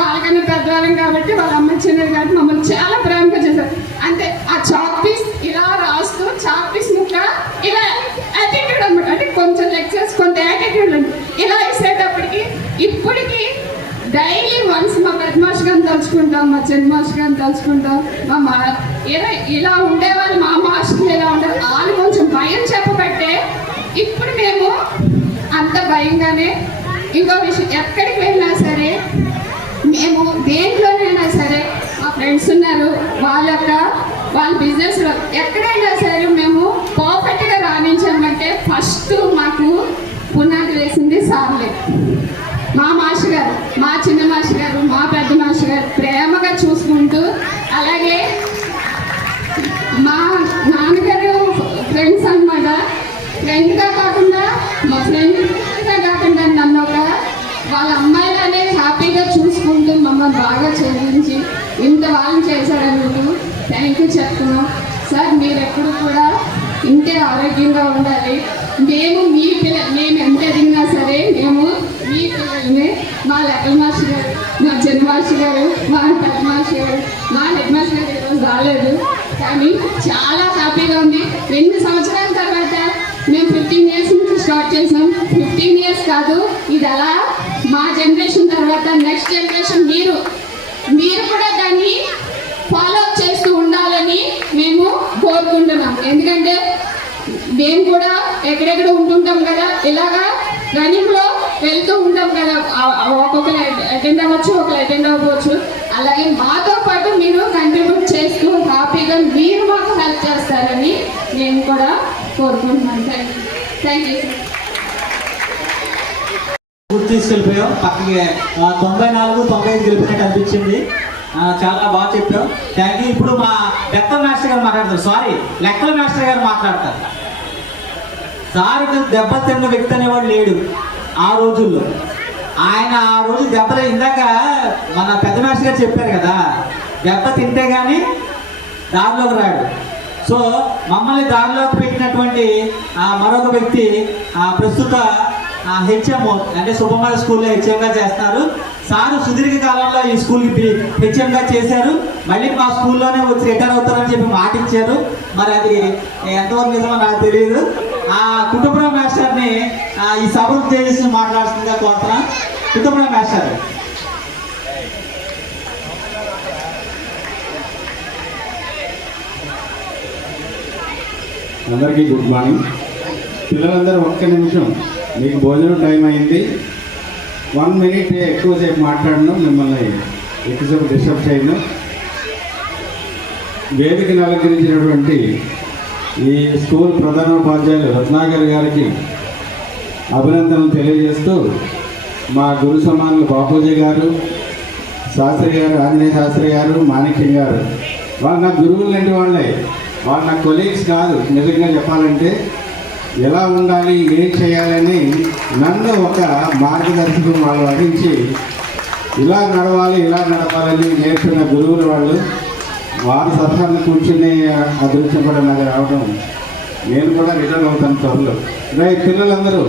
వాళ్ళకన్నా పెద్దవాళ్ళం కాబట్టి వాళ్ళ అమ్మాయి చిన్నది కాబట్టి మమ్మల్ని చాలా ప్రేమగా చేశారు. అంతే ఆ చాక్ పీస్ ఇలా రాస్తూ చాక్ పీస్ ముక్క ఇలా యాటిట్యూడ్ అనమాట. అంటే కొంచెం లెక్చర్స్ కొంత యాటిట్యూడ్ అండి. ఇలా ఇచ్చేటప్పటికి ఇప్పటికీ డైలీ వన్స్ మా పెద్ద మాస్టర్ గారిని తలుచుకుంటాం, మా చిన్న మాస్టర్ గారిని తలుచుకుంటాం. ఇలా ఉండేవాళ్ళు మా మాస్టర్లు ఇలా ఉండేవాళ్ళు. వాళ్ళు కొంచెం భయం చెప్పబట్టే ఇప్పుడు మేము అంత భయంగానే. ఇంకో విషయం, ఎక్కడికి వెళ్ళినా సరే మేము దేంట్లోనైనా సరే మా ఫ్రెండ్స్ ఉన్నారు, వాళ్ళ బిజినెస్లో ఎక్కడైనా సరే మేము పర్ఫెక్ట్గా రాణించామంటే ఫస్ట్ మాకు పునాది వేసింది సార్లే. మా మాస్టర్ గారు, మా చిన్న మాస్టర్ గారు, మా పెద్ద మాస్టర్ గారు ప్రేమగా చూసుకుంటూ, అలాగే మా నాన్నగారు ఫ్రెండ్స్ అన్నమాట. ఫ్రెండ్గా కాకుండా మా ఫ్రెండ్గా కాకుండా నన్ను ఒక వాళ్ళ అమ్మాయిలు అనేది హ్యాపీగా చూసుకుంటూ మమ్మల్ని బాగా చదివించి ఇంత వాళ్ళని చేశారన్నట్టు థ్యాంక్ యూ చెప్తున్నాం. సార్ మీరు ఎప్పుడు కూడా ఇంతే ఆరోగ్యంగా ఉండాలి. మేము ఎంత ఎదిగినా సరే మేము మీ పిల్లలమే. మా లెక్కల మాస్టర్ గారు, మా చిన్న మాస్టర్ గారు, మా పెద్ద మాస్టర్ గారు, మా హెడ్ మాస్టర్ గారు ఈరోజు రాలేదు, కానీ చాలా హ్యాపీగా ఉంది. 2 సంవత్సరాల తర్వాత మేము 15 ఇయర్స్ నుంచి స్టార్ట్ చేసాం. 15 ఇయర్స్ కాదు, ఇది అలా మా జనరేషన్ తర్వాత నెక్స్ట్ జనరేషన్ మీరు కూడా దాన్ని ఫాలో అప్ చేస్తూ ఉండాలని మేము కోరుకుంటున్నాం. ఎందుకంటే మేము కూడా ఎక్కడెక్కడ ఉంటుంటాం కదా, ఇలాగా రన్నింగ్లో వెళ్తూ ఉంటాం కదా, ఒక్కొక్కరు అటెండ్ అవ్వచ్చు, ఒకరు అటెండ్ అవ్వచ్చు. అలాగే మాతో పాటు మీరు కంట్రిబ్యూట్ చేస్తూ హ్యాపీగా మీరు మాకు హెల్ప్ చేస్తారని నేను కూడా కోరుకుంటున్నాను. Thank you sir. తీసుకెళ్ళిపోయావు పక్కకి 94, 95 గెలిపినట్టు అనిపించింది. చాలా బాగా చెప్పావు, థ్యాంక్ యూ. ఇప్పుడు మా లెక్కల మాస్టర్ గారు మాట్లాడతారు, సారీ లెక్కల మాస్టర్ గారు మాట్లాడతారు. సార్ దెబ్బ తిన్న వ్యక్తి అనేవాడు లేడు ఆ రోజుల్లో. ఆయన ఆ రోజు దెబ్బలు ఇందాక మన పెద్ద మాస్టర్ గారు చెప్పారు కదా, దెబ్బ తింటే కానీ దారిలోకి రాడు. సో మమ్మల్ని దారిలోకి పెట్టినటువంటి మరొక వ్యక్తి ప్రస్తుత హెచ్ఎం అంటే శుభమల స్కూల్లో హెచ్ఎంగా చేస్తారు. సారు సుదీర్ఘ కాలంలో ఈ స్కూల్కి హెచ్ఎంగా చేశారు. మళ్ళీ మా స్కూల్లోనే వచ్చి రిటైర్ అవుతారని చెప్పి మాట ఇచ్చారు. మరి అది ఎంతవరకు నిజమో నాకు తెలియదు. ఆ కుటుంబరావు మాస్టర్ని ఈ సభను చేసి మాట్లాడుతుందిగా కోరుతున్నా. కుటుంబరావు మాస్టర్. అందరికీ గుడ్ మార్నింగ్. పిల్లలందరూ ఒక్క నిమిషం, మీకు భోజనం టైం అయింది. 1 minute ఎక్కువసేపు మాట్లాడను, మిమ్మల్ని ఎక్కువసేపు డిస్టర్బ్ చేయను. వేదికను అలంకరించినటువంటి ఈ స్కూల్ ప్రధానోపాధ్యాయులు రత్నాకర్ గారికి అభినందనలు తెలియజేస్తూ, మా గురు సమానులు బాపూజీ గారు, శాస్త్రి గారు, ఆంజనేయ శాస్త్రి గారు, మాణిక్యం గారు, వాళ్ళు నా గురువులు లాంటి వాళ్ళే. వాళ్ళు నా కొలీగ్స్ కాదు. నిజంగా చెప్పాలంటే ఎలా ఉండాలి, ఏం చేయాలని నన్ను ఒక మార్గదర్శకం వాళ్ళు వహించి ఇలా నడవాలి, ఇలా నడపాలని నేర్పిన గురువులు వాళ్ళు. వారి సలహాన్ని కూర్చుని అదృష్టం కూడా నాకు రావడం, నేను కూడా రిటర్న్ అవుతాను త్వరలో. రైట్, పిల్లలందరూ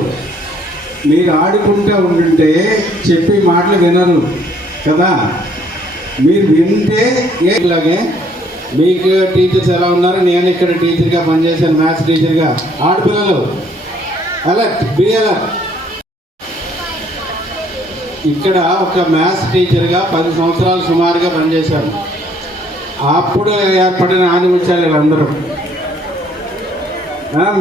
మీరు ఆడుకుంటూ ఉంటుంటే చెప్పి మాటలు వినరు కదా. మీరు వింటే ఇలాగే మీకు టీచర్స్ ఎలా ఉన్నారు, నేను ఇక్కడ టీచర్గా పనిచేశాను, మ్యాథ్స్ టీచర్గా. ఆడపిల్లలు అలర్ట్, బి అలర్ట్. ఇక్కడ ఒక మ్యాథ్స్ టీచర్గా 10 సంవత్సరాలు సుమారుగా పనిచేశాను. అప్పుడు ఏర్పడిన ఆనిముత్యాలు వీళ్ళందరూ.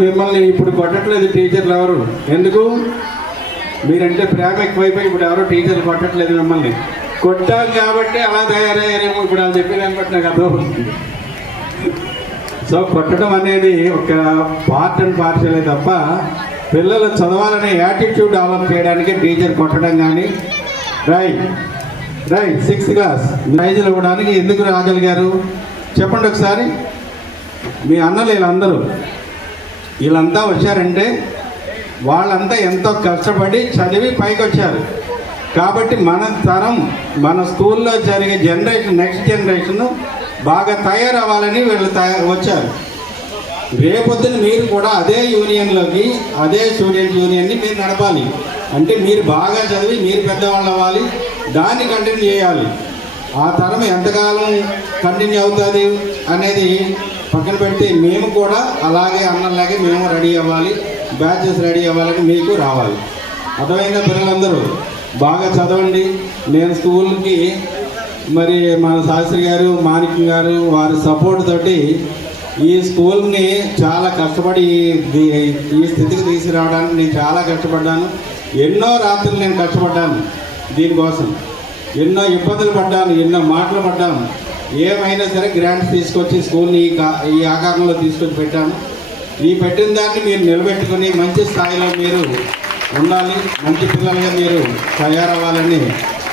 మిమ్మల్ని ఇప్పుడు కొట్టట్లేదు టీచర్లు ఎవరు. ఎందుకు? మీరంటే ప్రేమ ఎక్కువైపోయి ఇప్పుడు ఎవరు టీచర్లు కొట్టట్లేదు మిమ్మల్ని. కొట్టాలి కాబట్టి అలా తయారయ్యారేమో ఇప్పుడు వాళ్ళు చెప్పేదాన్ని బట్టి నాకు అర్థమవుతుంది. సో కొట్టడం అనేది ఒక పార్ట్ అండ్ పార్షలే తప్ప పిల్లలు చదవాలనే యాటిట్యూడ్ డెవలప్ చేయడానికి టీచర్ కొట్టడం కానీ. రైట్ 6th క్లాస్ ప్రైజులు ఇవ్వడానికి ఎందుకు రాగలిగారు చెప్పండి ఒకసారి. మీ అన్నలు వీళ్ళంతా వచ్చారంటే వాళ్ళంతా ఎంతో కష్టపడి చదివి పైకి వచ్చారు. కాబట్టి మన తరం, మన స్కూల్లో జరిగే జనరేషన్, నెక్స్ట్ జనరేషన్ బాగా తయారవ్వాలని వీళ్ళు వచ్చారు. రేపొద్దున మీరు కూడా అదే యూనియన్లోకి, అదే స్టూడెంట్ యూనియన్ని మీరు నడపాలి. అంటే మీరు బాగా చదివి మీరు పెద్దవాళ్ళు అవ్వాలి, దాన్ని కంటిన్యూ చేయాలి. ఆ తరం ఎంతకాలం కంటిన్యూ అవుతుంది అనేది పక్కన పెడితే మేము కూడా అలాగే అన్నలాగే మేము రెడీ అవ్వాలి, బ్యాచెస్ రెడీ అవ్వాలని మీకు రావాలి. అర్థమైన పిల్లలందరూ బాగా చదవండి. నేను స్కూల్కి మరి మన శాస్త్రి గారు, మాణిక్యం గారు వారి సపోర్ట్ తోటి ఈ స్కూల్ని చాలా కష్టపడి ఈ స్థితికి తీసుకురావడానికి నేను చాలా కష్టపడ్డాను. ఎన్నో రాత్రులు నేను కష్టపడ్డాను దీనికోసం. ఎన్నో ఇబ్బందులు పడ్డాను, ఎన్నో మాటలు పడ్డాను. ఏమైనా సరే గ్రాంట్స్ తీసుకొచ్చి స్కూల్ని ఈ ఆకారంలో తీసుకొచ్చి పెట్టాను. ఈ పెట్టిన దాన్ని మీరు నిలబెట్టుకుని మంచి స్థాయిలో మీరు ఉండాలి, మంచి పిల్లలుగా మీరు తయారవ్వాలని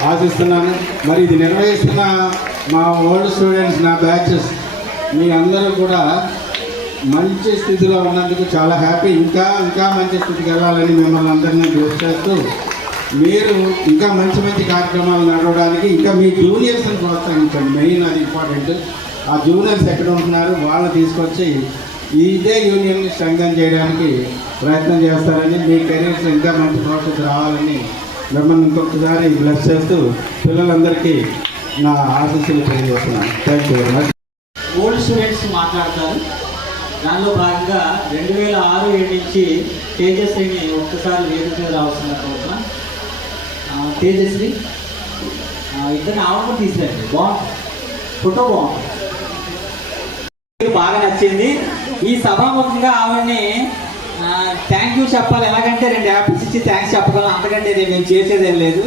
ఆశిస్తున్నాను. మరి ఇది నిర్వహిస్తున్న మా ఓల్డ్ స్టూడెంట్స్, నా బ్యాచెస్, మీ అందరూ కూడా మంచి స్థితిలో ఉన్నందుకు చాలా హ్యాపీ. ఇంకా మంచి స్థితికి వెళ్ళాలని మిమ్మల్ని అందరినీ బ్లెస్ చేస్తూ, మీరు ఇంకా మంచి మంచి కార్యక్రమాలు నడవడానికి ఇంకా మీ జూనియర్స్ని ప్రోత్సహించండి. మెయిన్ అది ఇంపార్టెంట్. ఆ జూనియర్స్ ఎక్కడ ఉంటున్నారు వాళ్ళని తీసుకొచ్చి ఇదే యూనియన్ని స్ట్రెంగ్థన్ చేయడానికి ప్రయత్నం చేస్తారని, మీ కెరీర్స్ ఇంకా మంచి భవిష్యత్తు రావాలని మిమ్మల్ని ఇంకొకసారి బ్లెస్ చేస్తూ పిల్లలందరికీ నా ఆశీస్సులు తెలియజేస్తున్నాను. Thank you very much. Old students మాట్లాడతారు. దానిలో భాగంగా 2006-7 నుంచి తేజస్విని ఒక్కసారి వేదిక మీద రావాల్సిన కోరుతున్నా. తేజస్వి ఇద్దరిని ఆవిడ తీసుకురండి, బాగుంటుంది, ఫోటో బాగుంటుంది, బాగా నచ్చింది. ఈ సభాముఖంగా ఆవిడని థ్యాంక్ యూ చెప్పాలి. ఎలాగంటే 2 యాపిల్స్ ఇచ్చి థ్యాంక్స్ చెప్పగలం, అంతకంటే మేము చేసేదేం లేదు.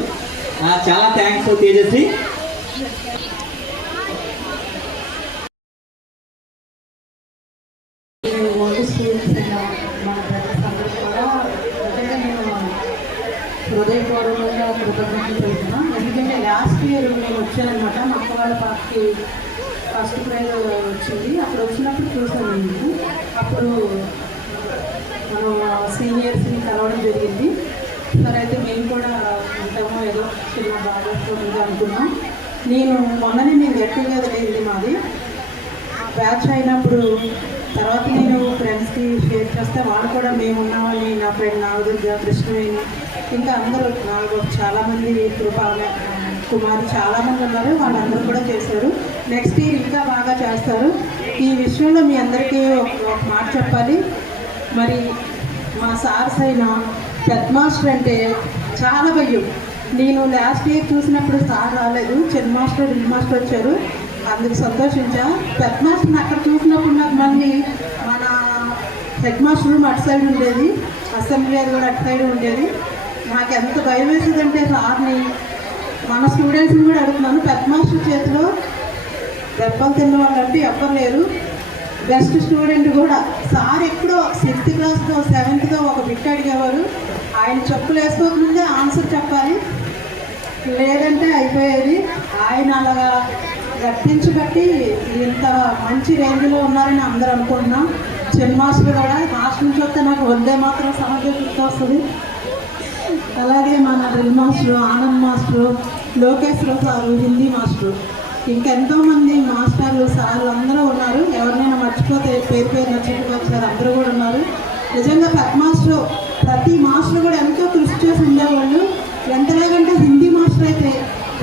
చాలా థ్యాంక్స్ తేజస్వి. ఓల్డ్ స్టూడెంట్స్ అయిన మన బ్రదర్స్ అందరూ కూడా నిజంగా నేను హృదయపూర్వకంగా కృతజ్ఞతలు తెలుపుతున్నాం. ఎందుకంటే లాస్ట్ ఇయర్ నేను వచ్చానమాట, మా అక్క వాళ్ళ పాపకి ఫస్ట్ ప్రైజ్ వచ్చింది. అప్పుడు వచ్చినప్పుడు చూసాను మీకు. అప్పుడు మనం సీనియర్స్ని కలవడం జరిగింది. సరే అయితే మేము కూడా ఉంటామో ఏదో చిన్న బాగా అనుకున్నాం. మొన్ననే గెట్ టుగెదర్ అయింది మాది బ్యాచ్ అయినప్పుడు. తర్వాత నేను ఫ్రెండ్స్కి షేర్ చేస్తే వాళ్ళు కూడా మేము ఉన్నామని, నా ఫ్రెండ్ నాగదుర్గ, కృష్ణవేణి, ఇంకా అందరూ నాకు చాలామంది కుమారి చాలామంది ఉన్నారు. వాళ్ళందరూ కూడా చేశారు. నెక్స్ట్ ఇయర్ ఇంకా బాగా చేస్తారు. ఈ విషయంలో మీ అందరికీ ఒక మాట చెప్పాలి. మరి మా సార్స్ అయిన పెద్ద మాస్టర్ అంటే చాలా భయం. నేను లాస్ట్ ఇయర్ చూసినప్పుడు సార్ రాలేదు, చిన్న మాస్టర్ డ్రిల్ మాస్టర్ వచ్చారు. అందుకు సంతోషించా. పెద్ద మాస్టర్ని అక్కడ చూసినప్పుడు నాకు మళ్ళీ మన హెడ్ మాస్టర్ రూమ్ అటు సైడ్ ఉండేది, అసెంబ్లీ అది కూడా అటు సైడ్ ఉండేది. నాకు ఎంత భయం వేసేదంటే సార్ని, మన స్టూడెంట్స్ని కూడా అడుగుతున్నాను, పెద్ద మాస్టర్ చేతిలో దెబ్బలు తిన్న వాళ్ళంటే ఎవ్వరు లేరు. బెస్ట్ స్టూడెంట్ కూడా సార్ ఎప్పుడో 6th క్లాస్లో 7th ఒక బిట్ అడిగేవారు. ఆయన చెప్పులు వేసుకోకముందే ఆన్సర్ చెప్పాలి, లేదంటే అయిపోయేది. ఆయన అలాగా గట్టించబట్టి ఇంత మంచి రేంజ్లో ఉన్నారని అందరూ అనుకుంటున్నాం. చిన్న మాస్టర్ కూడా మాస్టర్ నుంచి వస్తే నాకు వందే మాత్రం సమాజం గుర్తొస్తుంది. అలాగే మన drill master, Anand master, Lokeswararao sir, Hindi master, ఇంకెంతోమంది మాస్టర్లు సార్లు అందరూ ఉన్నారు. ఎవరినైనా మర్చిపోతే పేరు నచ్చుకోవచ్చు, అందరూ కూడా ఉన్నారు. నిజంగా ప్రతి మాస్టర్ కూడా ఎంతో కృషి చేసి ఉండేవాళ్ళు. ఎంతలాగంటే హిందీ మాస్టర్ అయితే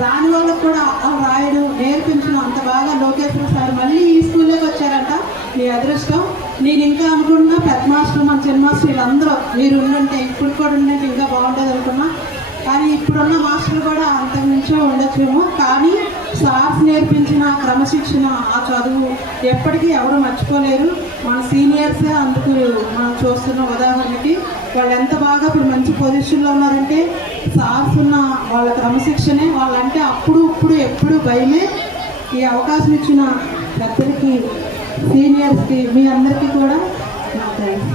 రాని వాళ్ళకు కూడా రాయడం నేర్పించడం అంత బాగా లోకేశ్వర సార్ మళ్ళీ ఈ స్కూల్లోకి వచ్చారంట. మీ అదృష్టం. నేను ఇంకా అనుకున్నా పెద్ద మాస్టర్, మన చిన్న మాస్టర్ వీళ్ళందరూ మీరు ఉండుంటే ఇప్పుడు కూడా ఉండంటే ఇంకా బాగుంటుంది అనుకున్నా. కానీ ఇప్పుడున్న మాస్టర్లు కూడా అంతకుమించో ఉండొచ్చేమో. కానీ సార్స్ నేర్పించిన క్రమశిక్షణ, ఆ చదువు ఎప్పటికీ ఎవరు మర్చిపోలేరు. మన సీనియర్స్ అందుకు మనం చూస్తున్న ఉదాహరణకి వాళ్ళు ఎంత బాగా ఇప్పుడు మంచి పొజిషన్లో ఉన్నారంటే సార్స్ ఉన్న వాళ్ళ క్రమశిక్షణే. వాళ్ళంటే ఇప్పుడు ఎప్పుడు భయమే. ఈ అవకాశం ఇచ్చిన పెద్దలకి, సీనియర్స్కి, మీ అందరికీ కూడా నా థ్యాంక్స్.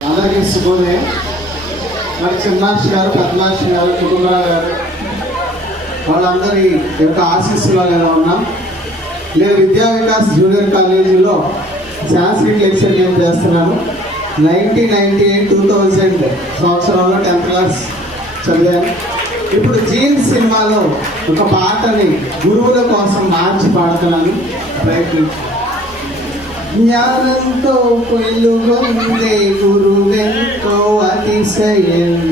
అందరికీ శుభోదయం. మరి చిన్నాక్షి గారు, పెద్దనాక్షి గారు, కుటుంబరావు గారు వాళ్ళందరి యొక్క ఆశీస్సులో నేను ఉన్నాం. నేను విద్యా వికాస్ జూనియర్ కాలేజీలో సాంస్క్రిట్ లెక్చర్ నేను చేస్తున్నాను. 1998-2000 సంవత్సరంలో 10th క్లాస్ చదివాను. ఇప్పుడు జీన్స్ సినిమాలో ఒక పాటని గురువుల కోసం మార్చి పాడుతున్నాను. ప్రయత్నించి జ్ఞానంతో పొందే గురువెంతో అతిశయం,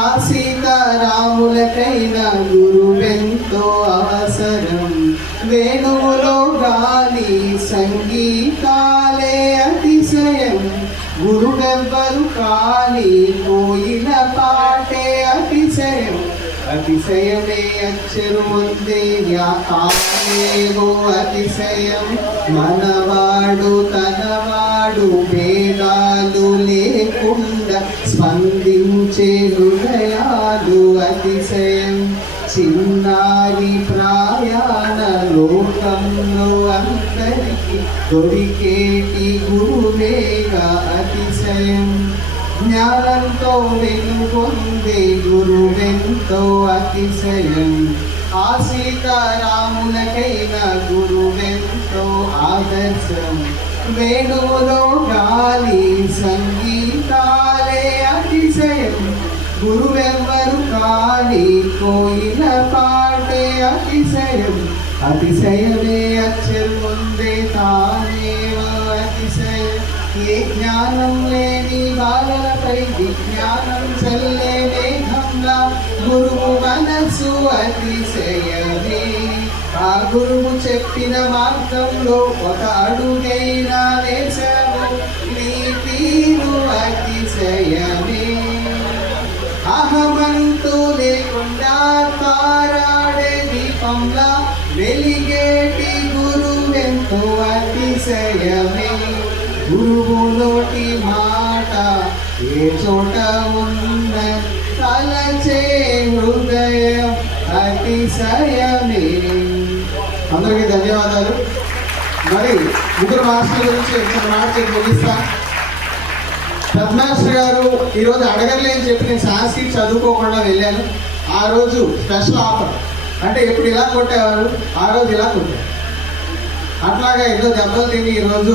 ఆ సీతారాములకైనా గురువెంతో అవసరం. వేణువులో గాలి సంగీతాలే అతిశయం, గురువెవ్వరు కాని కోయిల పాటే అతిశయం. అతిశయమే అచ్చరు ముందే తానేవో అతిశయం, మనవాడు తనవాడు భేదాలు లేకుండా స్పందించే హృదయాలు అతిశయం. చిన్నారి ప్రయాణ లోకంలో అందరికీ దొరికేటి గురువేగా అతిశయం. జ్ఞానంతో వెలుగొందే గురువెంతో అతిశయం, ఆ సీతారాములకైనా గురువెంతో ఆదర్శం. వేణువులో గాలి సంగీతాలే అతిశయం, గురువెవ్వరు కాని కోయిల పాటే అతిశయం. అతిశయమే అచ్చరు ముందే తానేవ అతిశయం. ఏ జ్ఞానం లేని బాలలపై విజ్ఞానం చల్లే మేఘంలా గురువు మనసు అతిశయమే. ఆ గురువు చెప్పిన మార్గంలో ఒక అడుగైనా వేశావు, నీ తీరు అతిశయమే. అహమంతు లేకుండా తారాడే దీపంలా వెలిగేటి గురువెంతో అతిశయమే. గురువు నోటి మాట ఏ చోట ఉన్న తలచే హృదయం అతిశయమే. అందరికీ ధన్యవాదాలు. మరి ముగ్గురు మాస్టర్ల గురించి ఒక మాట ముగిస్తా. పద్మాశ్రీ గారు ఈరోజు అడగలే అని చెప్పి నేను సాంస్క్రిట్ చదువుకోకుండా వెళ్ళాను. ఆ రోజు స్పెషల్ ఆఫర్ అంటే ఎప్పుడు ఇలా కొట్టేవారు, ఆ రోజు ఇలా కొట్టారు. అట్లాగా ఎన్నో దెబ్బలు తిని ఈరోజు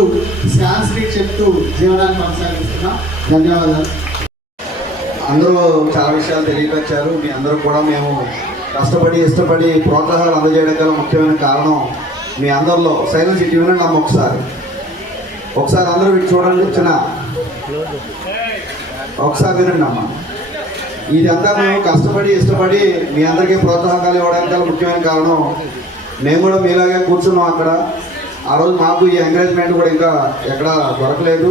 సాంస్క్రిట్ చెప్తూ జీవనాన్ని కొనసాగిస్తున్నాం. ధన్యవాదాలు. అందరూ చాలా విషయాలు తెలియపరిచారు. మీ అందరూ కూడా మేము కష్టపడి ఇష్టపడి ప్రోత్సాహాలు అందజేయడం గల ముఖ్యమైన కారణం మీ అందరిలో సైలెన్స్ ఇటు వినండి అమ్మ ఒకసారి అందరూ ఇటు చూడండి. ఒకసారి వినండి అమ్మ. ఇదంతా మేము కష్టపడి ఇష్టపడి మీ అందరికీ ప్రోత్సాహకాలు ఇవ్వడానికి గల ముఖ్యమైన కారణం మేము కూడా మీలాగే కూర్చున్నాం అక్కడ. ఆ రోజు మాకు ఈ ఎంకరేజ్మెంట్ కూడా ఇంకా ఎక్కడ దొరకలేదు.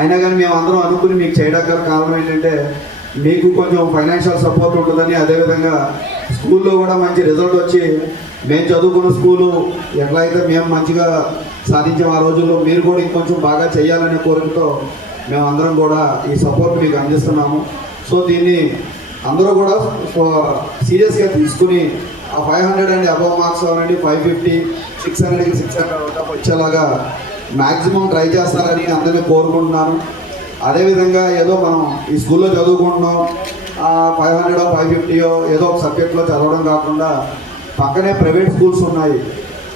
అయినా కానీ మేము అందరం అనుకుని మీకు చేయడానికి గల కారణం ఏంటంటే మీకు కొంచెం ఫైనాన్షియల్ సపోర్ట్ ఉంటుందని, అదేవిధంగా స్కూల్లో కూడా మంచి రిజల్ట్ వచ్చి మేము చదువుకున్న స్కూలు ఎట్లా అయితే మేము మంచిగా సాధించాం ఆ రోజుల్లో మీరు కూడా ఇంకొంచెం బాగా చేయాలనే కోరికతో మేము అందరం కూడా ఈ సపోర్ట్ మీకు అందిస్తున్నాము. సో దీన్ని అందరూ కూడా సీరియస్గా తీసుకుని ఆ 500 అండ్ అబవ్ మార్క్స్ అవ్వండి, 550, 600కి 600 వచ్చేలాగా మ్యాక్సిమం ట్రై చేస్తారని అందరినీ కోరుకుంటున్నాను. అదేవిధంగా ఏదో మనం ఈ స్కూల్లో చదువుకుంటున్నాం 500 550 ఏదో ఒక సబ్జెక్ట్లో చదవడం కాకుండా పక్కనే ప్రైవేట్ స్కూల్స్ ఉన్నాయి.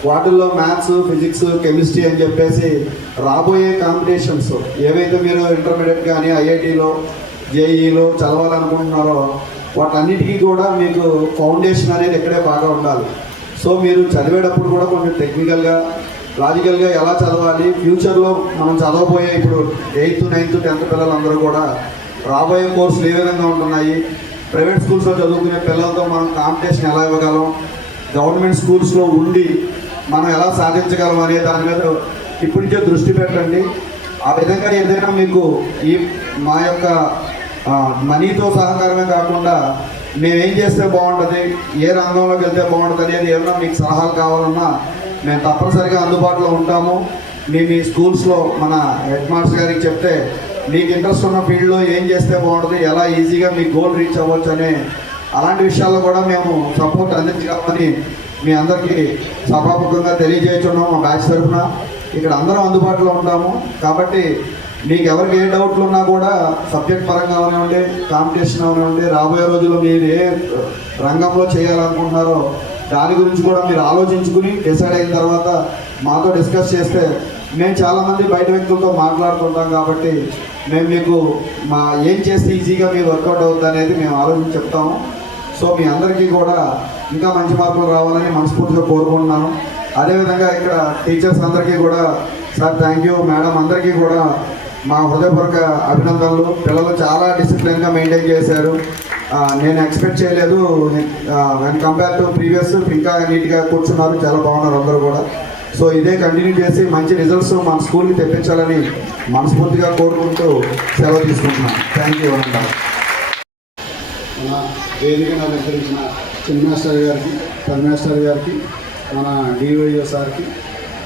వాటిల్లో మ్యాథ్స్, ఫిజిక్స్, కెమిస్ట్రీ అని చెప్పేసి రాబోయే కాంపిటీషన్స్ ఏవైతే మీరు ఇంటర్మీడియట్ కానీ ఐఐటీలో జేఈలో చదవాలనుకుంటున్నారో వాటన్నిటికీ కూడా మీకు ఫౌండేషన్ అనేది ఇక్కడే బాగా ఉండాలి. సో మీరు చదివేటప్పుడు కూడా కొంచెం టెక్నికల్గా లాజికల్గా ఎలా చదవాలి, ఫ్యూచర్లో మనం చదవబోయే ఇప్పుడు 8th 9th 10th పిల్లలందరూ కూడా రాబోయే కోర్సులు ఏ విధంగా ఉంటున్నాయి, ప్రైవేట్ స్కూల్స్లో చదువుకునే పిల్లలతో మనం కాంపిటీషన్ ఎలా ఇవ్వగలం, గవర్నమెంట్ స్కూల్స్లో ఉండి మనం ఎలా సాధించగలం అనే దాని మీద ఇప్పటి నుంచే దృష్టి పెట్టండి. ఆ విధంగా ఏదైనా మీకు ఈ మా యొక్క మనీతో సహకారమే కాకుండా మేమేం చేస్తే బాగుంటుంది, ఏ రంగంలోకి వెళ్తే బాగుంటుంది అనేది ఏమన్నా మీకు సలహాలు కావాలన్నా మేము తప్పనిసరిగా అందుబాటులో ఉంటాము. మీ స్కూల్స్లో మన హెడ్ మాస్టర్ గారికి చెప్తే మీకు ఇంట్రెస్ట్ ఉన్న ఫీల్డ్లో ఏం చేస్తే బాగుంటుంది, ఎలా ఈజీగా మీ గోల్ రీచ్ అవ్వచ్చు అనే అలాంటి విషయాల్లో కూడా మేము సపోర్ట్ అందించగలమని మీ అందరికీ సభాముఖంగా తెలియజేస్తున్నాం. మా బ్యాచ్ తరఫున ఇక్కడ అందరం అందుబాటులో ఉంటాము. కాబట్టి మీకు ఎవరికి ఏ డౌట్లు ఉన్నా కూడా సబ్జెక్ట్ పరంగా అవనివ్వండి, కాంపిటీషన్ అవనివ్వండి, రాబోయే రోజుల్లో మీరు ఏ రంగంలో చేయాలనుకుంటున్నారో దాని గురించి కూడా మీరు ఆలోచించుకుని డిసైడ్ అయిన తర్వాత మాతో డిస్కస్ చేస్తే మేము చాలామంది బయట వ్యక్తులతో మాట్లాడుతుంటాం కాబట్టి మేము మీకు ఏం చేస్తే ఈజీగా మీ వర్కౌట్ అవుతుంది అనేది మేము ఆలోచించి చెప్తాము. సో మీ అందరికీ కూడా ఇంకా మంచి మార్కులు రావాలని మనస్ఫూర్తిగా కోరుకుంటున్నాను. అదేవిధంగా ఇక్కడ టీచర్స్ అందరికీ కూడా సార్ థ్యాంక్ యూ, మేడం అందరికీ కూడా మా హృదయపూర్వక అభినందనలు. పిల్లలు చాలా డిసిప్లిన్గా మెయింటైన్ చేశారు. నేను ఎక్స్పెక్ట్ చేయలేదు. వెన్ కంపేర్ టు ప్రీవియస్ ఇంకా నీట్గా కూర్చున్నారు, చాలా బాగున్నారు అందరూ కూడా. సో ఇదే కంటిన్యూ చేసి మంచి రిజల్ట్స్ మన స్కూల్కి తెప్పించాలని మనస్ఫూర్తిగా కోరుకుంటూ సెలవు తీసుకుంటున్నాను. థ్యాంక్ యూ అనండి. మన వేదికను అలంకరించిన చిన్న మాస్టర్ గారికి, పెద్ద మాస్టర్ గారికి, మన డివైఓ సార్కి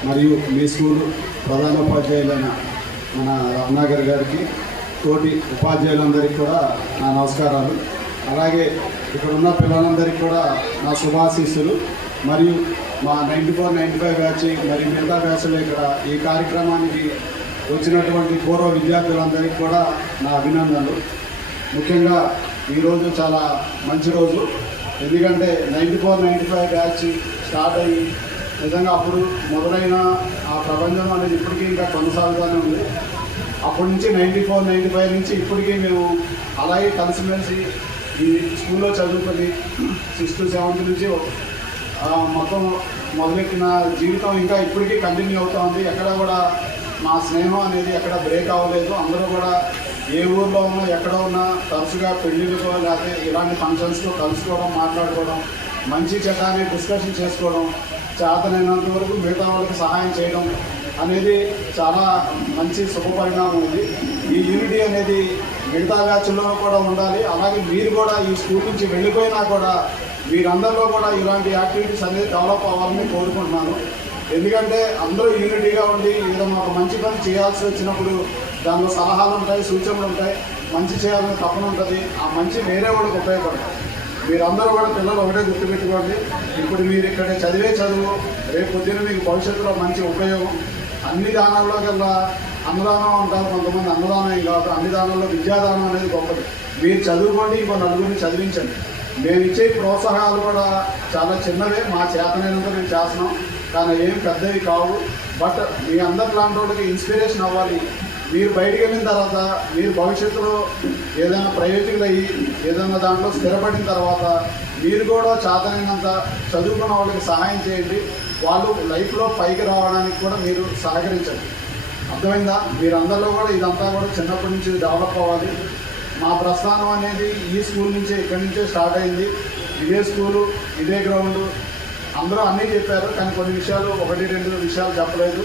మరియు మీ స్కూల్ ప్రధానోపాధ్యాయులైన మన రత్నాకర్ గారికి, తోటి ఉపాధ్యాయులందరికీ కూడా నా నమస్కారాలు. అలాగే ఇక్కడ ఉన్న పిల్లలందరికీ కూడా నా శుభాశీస్సులు. మరియు మా 94, 95 బ్యాచ్ మరియు మిగతా బ్యాచ్లో ఇక్కడ ఈ కార్యక్రమానికి వచ్చినటువంటి పూర్వ విద్యార్థులందరికీ కూడా నా అభినందనలు. ముఖ్యంగా ఈరోజు చాలా మంచి రోజు. ఎందుకంటే 94, 95 బ్యాచ్ స్టార్ట్ అయ్యి నిజంగా అప్పుడు మొదలైన ఆ ప్రపంచం అనేది ఇప్పటికీ ఇంకా కొనసాగుతూనే ఉంది. అప్పటి నుంచి 94, 95 నుంచి ఇప్పటికీ మేము అలాగే కలిసిమెలిసి ఈ స్కూల్లో చదువుకొని 6th 7th నుంచి మొత్తం మొదలెట్టిన జీవితం ఇంకా ఇప్పటికీ కంటిన్యూ అవుతూ ఉంది. ఎక్కడ కూడా మా స్నేహం అనేది ఎక్కడ బ్రేక్ అవ్వలేదు. అందరూ కూడా ఏ ఊర్లో ఉన్నా ఎక్కడ ఉన్నా తరచుగా పెళ్ళిళ్ళతో లేకపోతే ఇలాంటి ఫంక్షన్స్లో కలుసుకోవడం, మాట్లాడుకోవడం, మంచి చెడ్డ అనేది డిస్కషన్ చేసుకోవడం, చేతనైనంత వరకు మిగతా వాళ్ళకి సహాయం చేయడం అనేది చాలా మంచి శుభపరిణామం ఉంది. ఈ యూనిటీ అనేది మిగతా బ్యాచ్లో కూడా ఉండాలి. అలాగే మీరు కూడా ఈ స్కూల్ నుంచి వెళ్ళిపోయినా కూడా మీరందరిలో కూడా ఇలాంటి యాక్టివిటీస్ అనేది డెవలప్ అవ్వాలని కోరుకుంటున్నాను. ఎందుకంటే అందరూ యూనిటీగా ఉండి ఏదైనా ఒక మంచి పని చేయాల్సి వచ్చినప్పుడు దానిలో సలహాలు ఉంటాయి, సూచనలు ఉంటాయి, మంచి చేయాలని తపన ఉంటుంది. ఆ మంచి వేరే వాళ్ళకి ఉపయోగపడతాయి. మీరందరూ కూడా పిల్లలు ఒకటే గుర్తుపెట్టుకోండి, ఇప్పుడు మీరు ఇక్కడ చదివే చదువు రేపు పొద్దున్న మీకు భవిష్యత్తులో మంచి ఉపయోగం. అన్ని దానాల్లో కల్లా అన్నదానం అంటారు కొంతమంది, అన్నదానం ఏం కాదు. అన్ని దానాల్లో విద్యాదానం అనేది గొప్పది. మీరు చదువుకోండి, ఇంకో నలుగురిని చదివించండి. మేము ఇచ్చే ప్రోత్సాహాలు కూడా చాలా చిన్నవే, మా చేతనైనంత మేము చేస్తున్నాం, కానీ ఏం పెద్దవి కావు. బట్ మీ అందరి లాంటి వాళ్ళకి ఇన్స్పిరేషన్ అవ్వాలి. మీరు బయటికి వెళ్ళిన తర్వాత మీరు భవిష్యత్తులో ఏదైనా ప్రయోజకులు అయ్యి ఏదైనా దాంట్లో స్థిరపడిన తర్వాత మీరు కూడా చేతనైనంత చదువుకున్న వాళ్ళకి సహాయం చేయండి. వాళ్ళు లైఫ్లో పైకి రావడానికి కూడా మీరు సహకరించండి. అర్థమైందా? మీరందరిలో కూడా ఇదంతా కూడా చిన్నప్పటి నుంచి డెవలప్ అవ్వాలి. మా ప్రస్థానం అనేది ఈ స్కూల్ నుంచే, ఇక్కడి నుంచే స్టార్ట్ అయింది. ఇదే స్కూలు, ఇదే గ్రౌండు. అందరూ అన్నీ చెప్పారు, కానీ కొన్ని విషయాలు 1-2 విషయాలు చెప్పలేదు.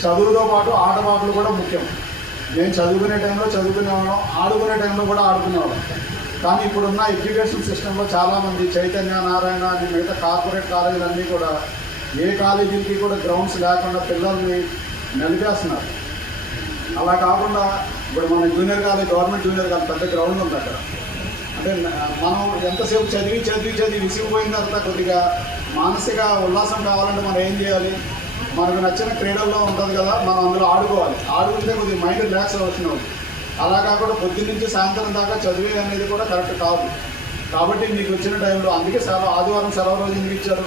చదువుతో పాటు ఆటపాటలు కూడా ముఖ్యం. నేను చదువుకునే టైంలో చదువుకునేవాళ్ళం, ఆడుకునే టైంలో కూడా ఆడుకునేవాళ్ళం. కానీ ఇప్పుడున్న ఎడ్యుకేషన్ సిస్టంలో చాలామంది చైతన్య, నారాయణ అని మిగతా కార్పొరేట్ కాలేజీలన్నీ కూడా ఏ కాలేజీలకి కూడా గ్రౌండ్స్ లేకుండా పిల్లల్ని నలిపేస్తున్నారు. అలా కాకుండా ఇప్పుడు మన junior college, government junior college పెద్ద గ్రౌండ్ ఉంది అక్కడ. అంటే మనం ఎంతసేపు చదివి విసిగిపోయిన తర్వాత కొద్దిగా మానసిక ఉల్లాసం కావాలంటే మనం ఏం చేయాలి? మనకు నచ్చిన క్రీడల్లో ఉంటుంది కదా, మనం అందులో ఆడుకోవాలి. ఆడుకుంటే కొద్దిగా మైండ్ రిలాక్స్ అవుతుంది. అలా కాకుండా పొద్దున్న నుంచి సాయంత్రం దాకా చదివే అనేది కూడా కరెక్ట్ కాదు. కాబట్టి మీకు వచ్చిన టైంలో, అందుకే ఆదివారం సెలవు రోజు ఎందుకు ఇచ్చారు?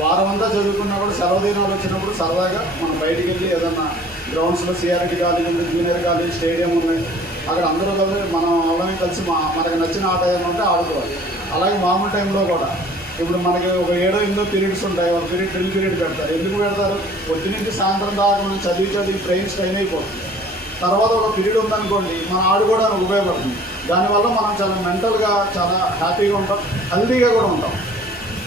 వారం అంతా చదువుకున్నా కూడా సెలవు దినాలు వచ్చినప్పుడు సరదాగా మనం బయటికి వెళ్ళి ఏదన్నా గ్రౌండ్స్లో సిఆర్టీ కాలేజ్ ఉంది, జూనియర్ కాలేజ్, స్టేడియం ఉన్నాయి, అక్కడ అందరూ కలిసి మనం వాళ్ళని కలిసి మనకు నచ్చిన ఆట ఏమైనా ఉంటే ఆడుకోవాలి. అలాగే మామూలు టైంలో కూడా ఇప్పుడు మనకి ఒక 7-8 పీరియడ్స్ ఉంటాయి. ఒక డ్రిల్ పీరియడ్ పెడతారు. ఎందుకు పెడతారు? పొద్దునుంచి సాయంత్రం దాకా మనం చదివి బ్రెయిన్ స్ట్రైన్ అయిపోతుంది. తర్వాత ఒక పీరియడ్ ఉందనుకోండి, మనం ఆడుకోవడానికి ఉపయోగపడుతుంది. దానివల్ల మనం చాలా మెంటల్గా చాలా హ్యాపీగా ఉంటాం, హెల్తీగా కూడా ఉంటాం.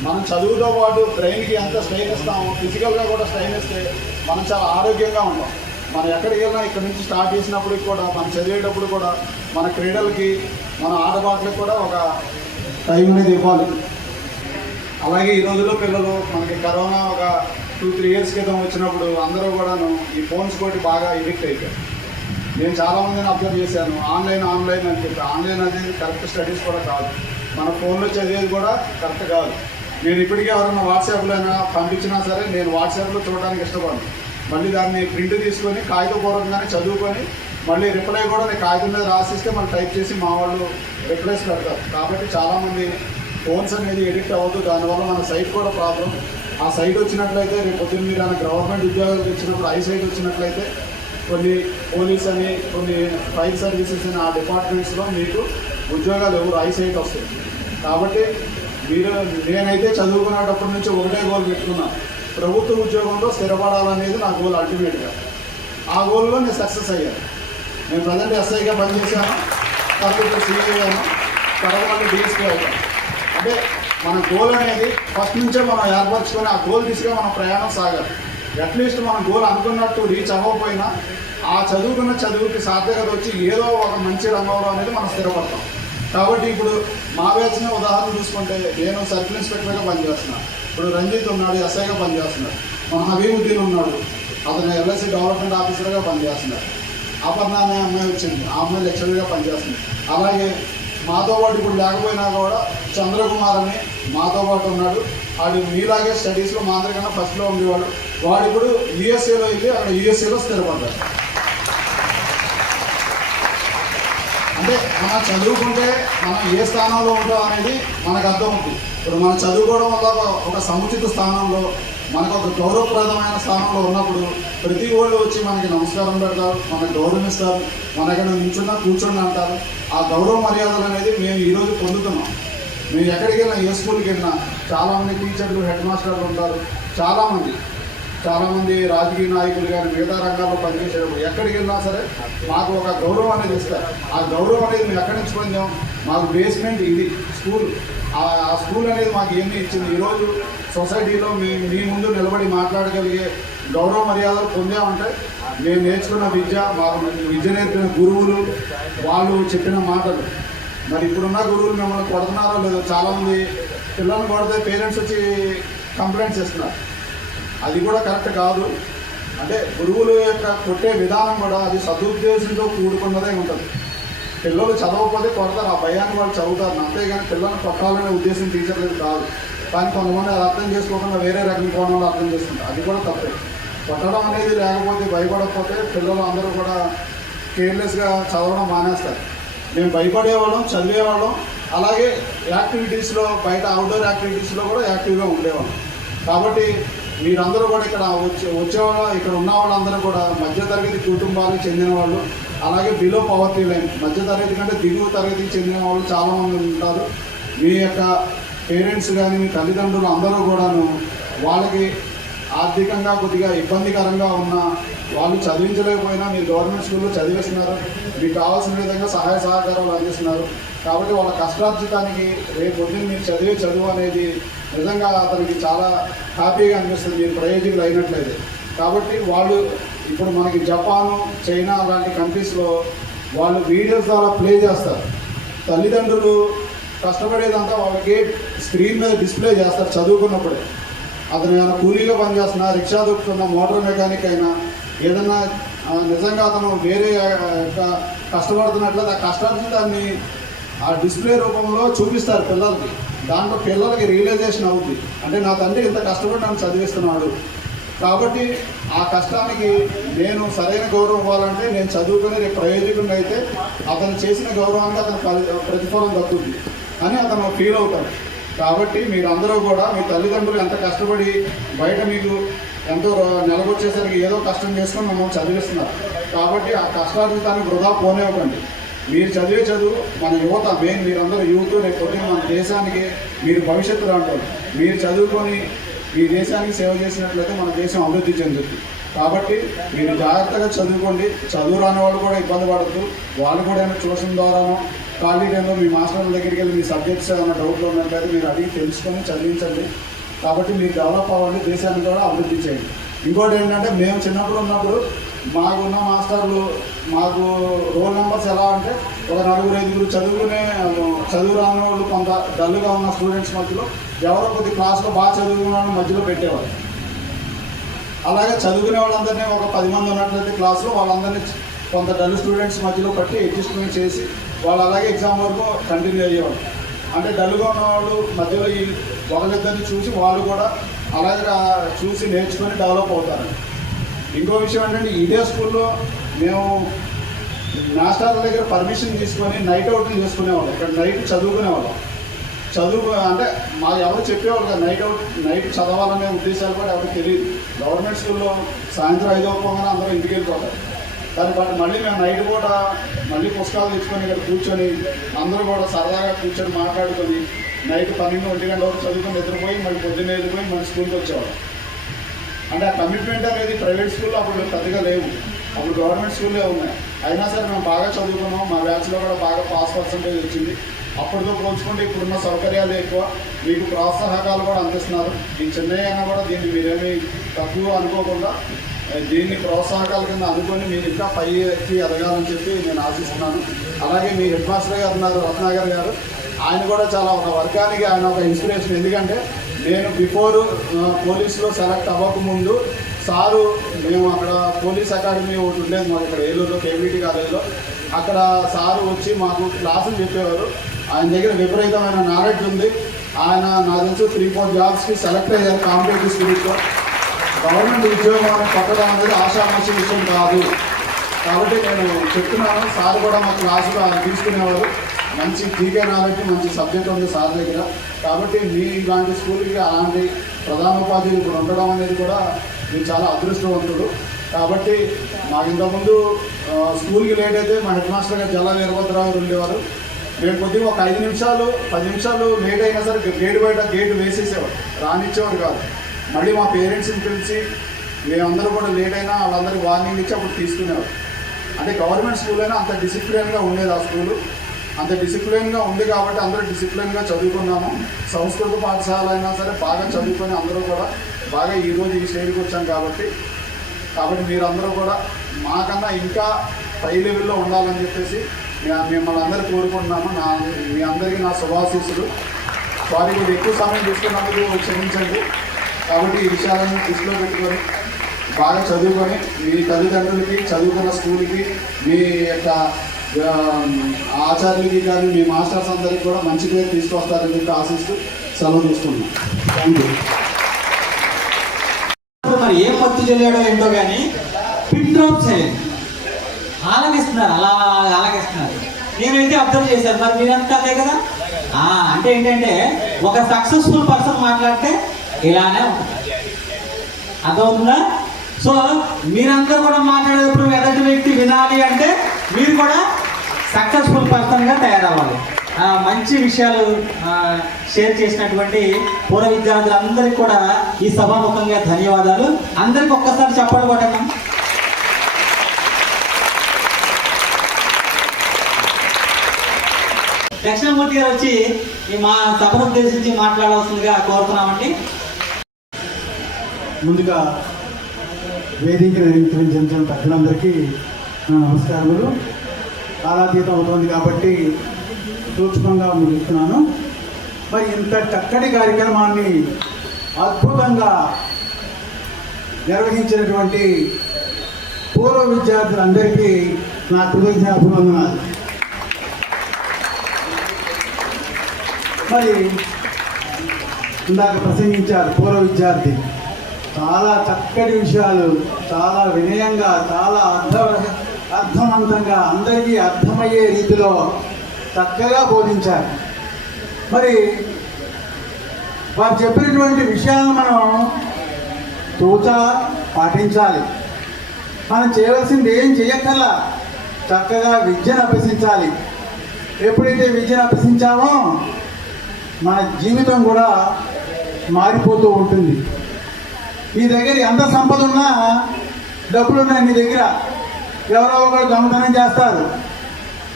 మనం చదువుతో పాటు బ్రెయిన్కి ఎంత స్ట్రెయిన్ ఇస్తాము, ఫిజికల్గా కూడా స్ట్రెయిన్ ఇస్తే మనం చాలా ఆరోగ్యంగా ఉంటాం. మనం ఎక్కడికి వెళ్ళినా ఇక్కడ నుంచి స్టార్ట్ చేసినప్పటికి కూడా, మనం చదివేటప్పుడు కూడా, మన క్రీడలకి, మన ఆటపాటలకు కూడా ఒక టైం అనేది ఇవ్వాలి. అలాగే ఈ రోజుల్లో పిల్లలు, మనకి కరోనా ఒక 2-3 ఇయర్స్ క్రితం వచ్చినప్పుడు అందరూ కూడాను ఈ ఫోన్స్ తోటి బాగా ఎడిక్ట్ అయిపోయారు. నేను చాలామందిని అబ్జర్వ్ చేశాను. ఆన్లైన్ అని చెప్పి, ఆన్లైన్ అనేది కరెక్ట్ స్టడీస్ కూడా కాదు. మన ఫోన్లో చదివేది కూడా కరెక్ట్ కాదు. నేను ఇప్పటికీ ఎవరైనా వాట్సాప్లో అయినా పంపించినా సరే, నేను వాట్సాప్లో చూడడానికి ఇష్టపడను. మళ్ళీ దాన్ని ప్రింట్ తీసుకొని కాగితపూర్వకంగానే చదువుకొని మళ్ళీ రిప్లై కూడా నేను కాగితం మీద రాసిస్తే మళ్ళీ టైప్ చేసి మా వాళ్ళు రిప్లైస్ పెడతారు. కాబట్టి చాలామంది ఫోన్స్ అనేది ఎడిక్ట్ అవ్వద్దు. దానివల్ల మన సైట్ కూడా ప్రాబ్లం. ఆ సైట్ వచ్చినట్లయితే రేపు పొద్దున్న మీరు గవర్నమెంట్ ఉద్యోగాలకు ఇచ్చినప్పుడు ఐ సైట్ వచ్చినట్లయితే కొన్ని పోలీస్ అని, కొన్ని ఫైర్ సర్వీసెస్ అని ఆ డిపార్ట్మెంట్స్లో మీకు ఉద్యోగాలు ఎవరు ఐ సైట్ వస్తాయి. కాబట్టి నేనైతే చదువుకునేటప్పటి నుంచి ఒకటే గోల్ పెట్టుకున్నాను, ప్రభుత్వ ఉద్యోగంలో స్థిరపడాలనేది నా గోల్ అల్టిమేట్గా. ఆ గోల్లో నేను సక్సెస్ అయ్యాను. నేను ప్రజెంట్ ఎస్ఐగా పనిచేశాను, తర్వాత సిఐ అయ్యాను, తర్వాత మళ్ళీ డిఎస్పీ అయ్యాను. అంటే మన గోల్ అనేది ఫస్ట్ నుంచే మనం ఏర్పరచుకొని ఆ గోల్ దిశగా మనం ప్రయాణం సాగాలి. అట్లీస్ట్ మనం గోల్ అనుకున్నట్టు రీచ్ అవ్వకపోయినా ఆ చదువుకున్న చదువుకి సార్థకత వచ్చి ఏదో ఒక మంచి రంగంలో అనేది మనం స్థిరపడతాం. కాబట్టి ఇప్పుడు మా బ్యాచ్ని ఉదాహరణ చూసుకుంటే, నేను సర్కిల్ ఇన్స్పెక్టర్గా పనిచేస్తున్నాను. ఇప్పుడు రంజిత్ ఉన్నాడు, ఎస్ఐగా పనిచేస్తున్నాడు. మన హబీబుద్దీన్ ఉన్నాడు, అతను ఎల్ఐసి డెవలప్మెంట్ ఆఫీసర్గా పనిచేస్తున్నాడు. అపర్ణ అనే అమ్మాయి వచ్చింది, ఆ అమ్మాయి లెక్చరర్గా పనిచేస్తుంది. అలాగే మాతో పాటు ఇప్పుడు లేకపోయినా కూడా చంద్రకుమార్ అని మాతో పాటు ఉన్నాడు. వాడు మీలాగే స్టడీస్లో మా అందరికన్నా ఫస్ట్లో ఉండేవాడు. వాడు ఇప్పుడు యూఎస్ఏలో వెళ్ళి అక్కడ యూఎస్ఏలో స్థిరపడ్డాడు. అంటే మనం చదువుకుంటే మనం ఏ స్థానంలో ఉంటాం అనేది మనకు అర్థం అవుతుంది. ఇప్పుడు మనం చదువుకోవడం వల్ల ఒక సముచిత స్థానంలో, మనకు ఒక గౌరవప్రదమైన స్థానంలో ఉన్నప్పుడు ప్రతి వాళ్ళు వచ్చి మనకి నమస్కారం పెడతారు, మనకు గౌరవిస్తారు, మన ఎక్కడ నిల్చున్నా కూర్చొని అంటారు. ఆ గౌరవ మర్యాదలు అనేది మేము ఈరోజు పొందుతున్నాం. మేము ఎక్కడికి వెళ్ళినా, ఏ స్కూల్కి వెళ్ళినా చాలామంది టీచర్లు, హెడ్ మాస్టర్లు ఉంటారు. చాలామంది రాజకీయ నాయకులు కానీ మిగతా రంగాల్లో పనిచేసేటప్పుడు ఎక్కడికి వెళ్ళినా సరే మాకు ఒక గౌరవం అనేది ఇస్తారు. ఆ గౌరవం అనేది మేము ఎక్కడి నుంచి పొందాం? మాకు బేస్మెంట్ ఇది స్కూల్. ఆ స్కూల్ అనేది మాకు ఎన్ని ఇచ్చింది. ఈరోజు సొసైటీలో మేము మీ ముందు నిలబడి మాట్లాడగలిగే గౌరవ మర్యాదలు పొందామంటే మేము నేర్చుకున్న విద్య, మాకు విద్య నేర్పిన గురువులు, వాళ్ళు చెప్పిన మాటలు. మరి ఇప్పుడున్న గురువులు మిమ్మల్ని కొడుతున్నారో లేదో, చాలామంది పిల్లల్ని కొడితే పేరెంట్స్ వచ్చి కంప్లైంట్స్ ఇస్తున్నారు. అది కూడా కరెక్ట్ కాదు. అంటే గురువుల యొక్క కొట్టే విధానం కూడా అది సదుద్దేశంతో కూడుకున్నదే ఉంటుంది. పిల్లలు చదవకపోతే కొడతారు, ఆ భయాన్ని వాళ్ళు చదువుతారు, అంతేగాని పిల్లల్ని కొట్టాలనే ఉద్దేశం టీచర్లకు కాదు. కానీ కొంతమంది అది అర్థం చేసుకోకుండా వేరే రకం కోణంలో అర్థం చేసుకుంటారు. అది కూడా తప్పే. కొట్టడం అనేది లేకపోతే భయపడకపోతే పిల్లలు అందరూ కూడా కేర్లెస్గా చదవడం మానేస్తారు. మేము భయపడేవాళ్ళం, చదివేవాళ్ళం, అలాగే యాక్టివిటీస్లో బయట అవుట్డోర్ యాక్టివిటీస్లో కూడా యాక్టివ్గా ఉండేవాళ్ళం. కాబట్టి మీరందరూ కూడా ఇక్కడ వచ్చేవాళ్ళు, ఇక్కడ ఉన్న వాళ్ళందరూ కూడా మధ్యతరగతి కుటుంబాలకు చెందిన వాళ్ళు, అలాగే బిలో పవర్టీ లైన్ మధ్యతరగతి కంటే దిగువ తరగతికి చెందిన వాళ్ళు చాలామంది ఉంటారు. మీ యొక్క పేరెంట్స్ కానీ మీ తల్లిదండ్రులు అందరూ కూడాను వాళ్ళకి ఆర్థికంగా కొద్దిగా ఇబ్బందికరంగా ఉన్న వాళ్ళు చదివించలేకపోయినా మీరు గవర్నమెంట్ స్కూల్లో చదివిస్తున్నారు, మీకు కావాల్సిన విధంగా సహాయ సహకారాలు అందిస్తున్నారు. కాబట్టి వాళ్ళ కష్టార్జితానికి రేపు పొద్దున్న మీరు చదివే చదువు అనేది నిజంగా అతనికి చాలా హ్యాపీగా అనిపిస్తుంది మీరు ప్రయోజకులు అయినట్లయితే. కాబట్టి వాళ్ళు ఇప్పుడు మనకి జపాను, చైనా లాంటి కంట్రీస్లో వాళ్ళు వీడియోస్ ద్వారా ప్లే చేస్తారు. తల్లిదండ్రులు కష్టపడేదంతా వాళ్ళకి స్క్రీన్ మీద డిస్ప్లే చేస్తారు చదువుకున్నప్పుడే. అతను ఏమైనా కూలీగా పనిచేస్తున్నా, రిక్షా దొక్కుతున్నా, మోటార్ మెకానిక్ అయినా ఏదన్నా నిజంగా అతను వేరే కష్టపడుతున్నట్లయితే ఆ కష్టార్జితాన్ని ఆ డిస్ప్లే రూపంలో చూపిస్తారు పిల్లలకి. దాంట్లో పిల్లలకి రియలైజేషన్ అవుతుంది, అంటే నా తండ్రి ఇంత కష్టపడి నన్ను చదివిస్తున్నాడు. కాబట్టి ఆ కష్టానికి నేను సరైన గౌరవం ఇవ్వాలంటే నేను చదువుకుని రేపు ప్రయోజకుడిని అయితే అతను చేసిన గౌరవానికి అతను ప్రతిఫలం దక్కుతుంది అని అతను ఫీల్ అవుతాడు. కాబట్టి మీరందరూ కూడా మీ తల్లిదండ్రులు ఎంత కష్టపడి బయట మీకు ఎంతో నెలకు వచ్చేసరికి ఏదో కష్టం చేసుకొని మమ్మల్ని చదివిస్తున్నారు. కాబట్టి ఆ కష్టార్జితాన్ని వృధా పోనివ్వకండి. మీరు చదివే చదువు మన యువత మెయిన్, మీరందరూ యూత్ రేపు పొద్దున మన దేశానికి మీరు భవిష్యత్తు అంటారు. మీరు చదువుకొని ఈ దేశానికి సేవ చేసినట్లయితే మన దేశం అభివృద్ధి చెందుతుంది. కాబట్టి మీరు జాగ్రత్తగా చదువుకోండి. చదువు రాని వాళ్ళు కూడా ఇబ్బంది పడద్దు. వాళ్ళు కూడా ఏమైనా ట్యూషన్ ద్వారానో ఖాళీ టైంలో మీ మాస్టర్ల దగ్గరికి వెళ్ళి మీ సబ్జెక్ట్స్ ఏమైనా డౌట్లు ఉన్నట్లయితే మీరు అడిగి తెలుసుకొని చదివించండి. కాబట్టి మీరు డెవలప్ అవ్వండి, దేశాన్ని కూడా అభివృద్ధి చేయండి. ఇంకోటి ఏంటంటే మేము చిన్నప్పుడు ఉన్నప్పుడు మాకున్న మాస్టర్లు మాకు రోల్ నెంబర్స్ ఎలా అంటే ఒక 4-5 చదువు రాని వాళ్ళు కొంత డల్గా ఉన్న స్టూడెంట్స్ మధ్యలో ఎవరో కొద్ది క్లాస్లో బాగా చదువుకున్న వాళ్ళని మధ్యలో పెట్టేవారు. అలాగే చదువుకునే వాళ్ళందరినీ ఒక 10 మంది ఉన్నట్లయితే క్లాస్లో వాళ్ళందరినీ కొంత డల్ స్టూడెంట్స్ మధ్యలో పట్టి అడ్జస్ట్మెంట్ చేసి వాళ్ళు అలాగే ఎగ్జామ్ వరకు కంటిన్యూ అయ్యేవాళ్ళు. అంటే డల్గా ఉన్నవాళ్ళు మధ్యలో ఈ ఒకరిద్దరిని చూసి వాళ్ళు కూడా అలాగే చూసి నేర్చుకొని డెవలప్ అవుతారు. ఇంకో విషయం ఏంటంటే ఇదే స్కూల్లో మేము మాస్టర్ల దగ్గర పర్మిషన్ తీసుకొని నైట్ అవుట్లు చేసుకునేవాళ్ళం. ఇక్కడ నైట్ చదువుకునేవాళ్ళం. అంటే మాకు ఎవరు చెప్పేవాళ్ళు కదా నైట్ చదవాలనే ఉద్దేశాలు కూడా ఎవరికి తెలియదు. గవర్నమెంట్ స్కూల్లో సాయంత్రం 5 అవ్వగానే అందరూ ఇంటికి వెళ్ళిపోతారు. దాన్ని బట్టి మళ్ళీ మేము నైట్ కూడా మళ్ళీ పుస్తకాలు తెచ్చుకొని ఇక్కడ కూర్చొని అందరూ కూడా సరదాగా కూర్చొని మాట్లాడుకొని నైట్ 12-1 గంటల వరకు చదువుకొని నిద్రపోయి మళ్ళీ పొద్దున్న వెళ్ళిపోయి మళ్ళీ స్కూల్కి వచ్చేవాళ్ళం. అంటే ఆ కమిట్మెంట్ అనేది ప్రైవేట్ స్కూల్లో అప్పుడు పెద్దగా లేవు, అప్పుడు గవర్నమెంట్ స్కూల్లో ఉన్నాయి. అయినా సరే మేము బాగా చదువుకున్నాం. మా బ్యాచ్లో కూడా బాగా పాస్ పర్సంటేజ్ వచ్చింది. అప్పటితో పోల్చుకుంటే ఇప్పుడున్న సౌకర్యాలు ఎక్కువ, మీకు ప్రోత్సాహకాలు కూడా అందిస్తున్నారు. ఈ చెన్నై అయినా కూడా దీన్ని మీరేమీ తక్కువ అనుకోకుండా దీన్ని ప్రోత్సాహకాల కింద అనుకొని మీరు ఇంకా పైకి ఎదగాలని చెప్పి నేను ఆశిస్తున్నాను. అలాగే మీ హెడ్ మాస్టర్ గారు ఉన్నారు రత్నాకర్ గారు, ఆయన కూడా చాలా ఒక వర్గానికి ఆయన ఒక ఇన్స్పిరేషన్. ఎందుకంటే నేను బిఫోర్ పోలీసులో సెలెక్ట్ అవ్వకముందు సారు మేము అక్కడ పోలీస్ అకాడమీ ఒకటి ఉండేది మాకు ఇక్కడ ఏలూరులో కేవీటీ కాలేజీలో. అక్కడ సారు వచ్చి మాకు క్లాసులు చెప్పేవారు. ఆయన దగ్గర విపరీతమైన నాలెడ్జ్ ఉంది. ఆయన నాకు తెలుసు 3-4 జాబ్స్కి సెలెక్ట్ అయ్యారు కాంపిటేటివ్ స్పిరిట్లో. గవర్నమెంట్ ఉద్యోగం పట్టడం అనేది ఆషామాషి విషయం కాదు. కాబట్టి నేను చెప్తున్నాను, సార్ కూడా మా క్లాసులో ఆయన తీసుకునేవారు. మంచి జీకే నాలెడ్జ్, మంచి సబ్జెక్ట్ ఉంది సార్ దగ్గర. కాబట్టి మీ ఇలాంటి స్కూల్కి అలాంటి ప్రధానోపాధ్యాయులు ఇప్పుడు ఉండడం అనేది కూడా మీరు చాలా అదృష్టవంతుడు. కాబట్టి మాకు ఇంతకుముందు స్కూల్కి లేట్ అయితే మా హెడ్ మాస్టర్ గారు జల్ల వీరభద్రరావు గారు ఉండేవారు. మేము కొద్దిగా ఒక 5 నిమిషాలు 10 నిమిషాలు లేట్ అయినా సరే గేటు బయట గేటు వేసేసేవారు, రానిచ్చేవారు కాదు. మళ్ళీ మా పేరెంట్స్ని పిలిచి మేమందరూ కూడా లేట్ అయినా వాళ్ళందరికీ వార్నింగ్ ఇచ్చి అప్పుడు తీసుకునేవారు. అంటే గవర్నమెంట్ స్కూల్ అయినా అంత డిసిప్లిన్గా ఉండేది ఆ స్కూలు. అంత డిసిప్లిన్గా ఉంది కాబట్టి అందరూ డిసిప్లిన్గా చదువుకున్నాము. సంస్కృత పాఠశాల అయినా సరే బాగా చదువుకొని అందరూ కూడా బాగా ఈరోజు ఈ స్టేజ్కి వచ్చాం. కాబట్టి మీరందరూ కూడా మాకన్నా ఇంకా పై లెవెల్లో ఉండాలని చెప్పేసి మిమ్మల్ని అందరూ కోరుకుంటున్నాము. మీ అందరికీ నా శుభాశీస్సులు. సారీ మీరు ఎక్కువ సమయం తీసుకున్నందుకు క్షమించండి. కాబట్టి ఈ విషయాలను దృష్టిలో పెట్టుకొని బాగా చదువుకొని మీ తల్లిదండ్రులకి, చదువుకున్న స్కూల్కి, మీ యొక్క ఆచార్యులకి కానీ మీ మాస్టర్స్ అందరికీ కూడా మంచి పేరు తీసుకొస్తారని చెప్పి ఆశిస్తూ సెలవు తీసుకున్నాం. Thank you. మరి ఏం మత్తు చెల్లాడో ఏంటో కానీ పిన్ డ్రాప్ చేయండి, ఆలగిస్తున్నారు, అలా ఆలగిస్తున్నారు. నేనైతే అబ్జర్వ్ చేశాను, మరి మీరంతా అదే కదా. అంటే ఏంటంటే ఒక సక్సెస్ఫుల్ పర్సన్ మాట్లాడితే ఇలానే ఉంటుంది, అర్థమవుతుందా? సో మీరందరూ కూడా మాట్లాడేటప్పుడు ఎదుటి వ్యక్తి వినాలి అంటే మీరు కూడా సక్సెస్ఫుల్ పర్సన్గా తయారవ్వాలి. మంచి విషయాలు షేర్ చేసినటువంటి పూర్వ విద్యార్థులందరికీ కూడా ఈ సభాముఖంగా ధన్యవాదాలు. అందరికి ఒక్కసారి చెప్పండి కొట్టండి. దక్షిణమూర్తి గారు వచ్చి మా సభను ఉద్దేశించి మాట్లాడాల్సిందిగా కోరుతున్నామండి. ముందుగా వేదికను అలంకరించిన పెద్దలందరికీ నా నమస్కారములు. కాలాతీతం అవుతుంది కాబట్టి సూక్ష్మంగా ముగిస్తున్నాను. మరి ఇంత చక్కటి కార్యక్రమాన్ని అద్భుతంగా నిర్వహించినటువంటి పూర్వ విద్యార్థులందరికీ నా కృతజ్ఞతాభివందనాలు. మరి ఇందాక ప్రసంగించారు పూర్వ విద్యార్థి, చాలా చక్కటి విషయాలు, చాలా వినయంగా, చాలా అర్థవంతంగా అందరికీ అర్థమయ్యే రీతిలో చక్కగా బోధించారు. మరి వారు చెప్పినటువంటి విషయాలను మనం తూచా పాటించాలి. మనం చేయవలసింది ఏం చేయక్కర్లా, చక్కగా విద్యను అభ్యసించాలి. ఎప్పుడైతే విద్యను అభ్యసించామో మన జీవితం కూడా మారిపోతూ ఉంటుంది. నీ దగ్గర ఎంత సంపద ఉన్నా, డబ్బులు ఉన్నాయి నీ దగ్గర, ఎవరో ఒకరు దొంగతనం చేస్తారు.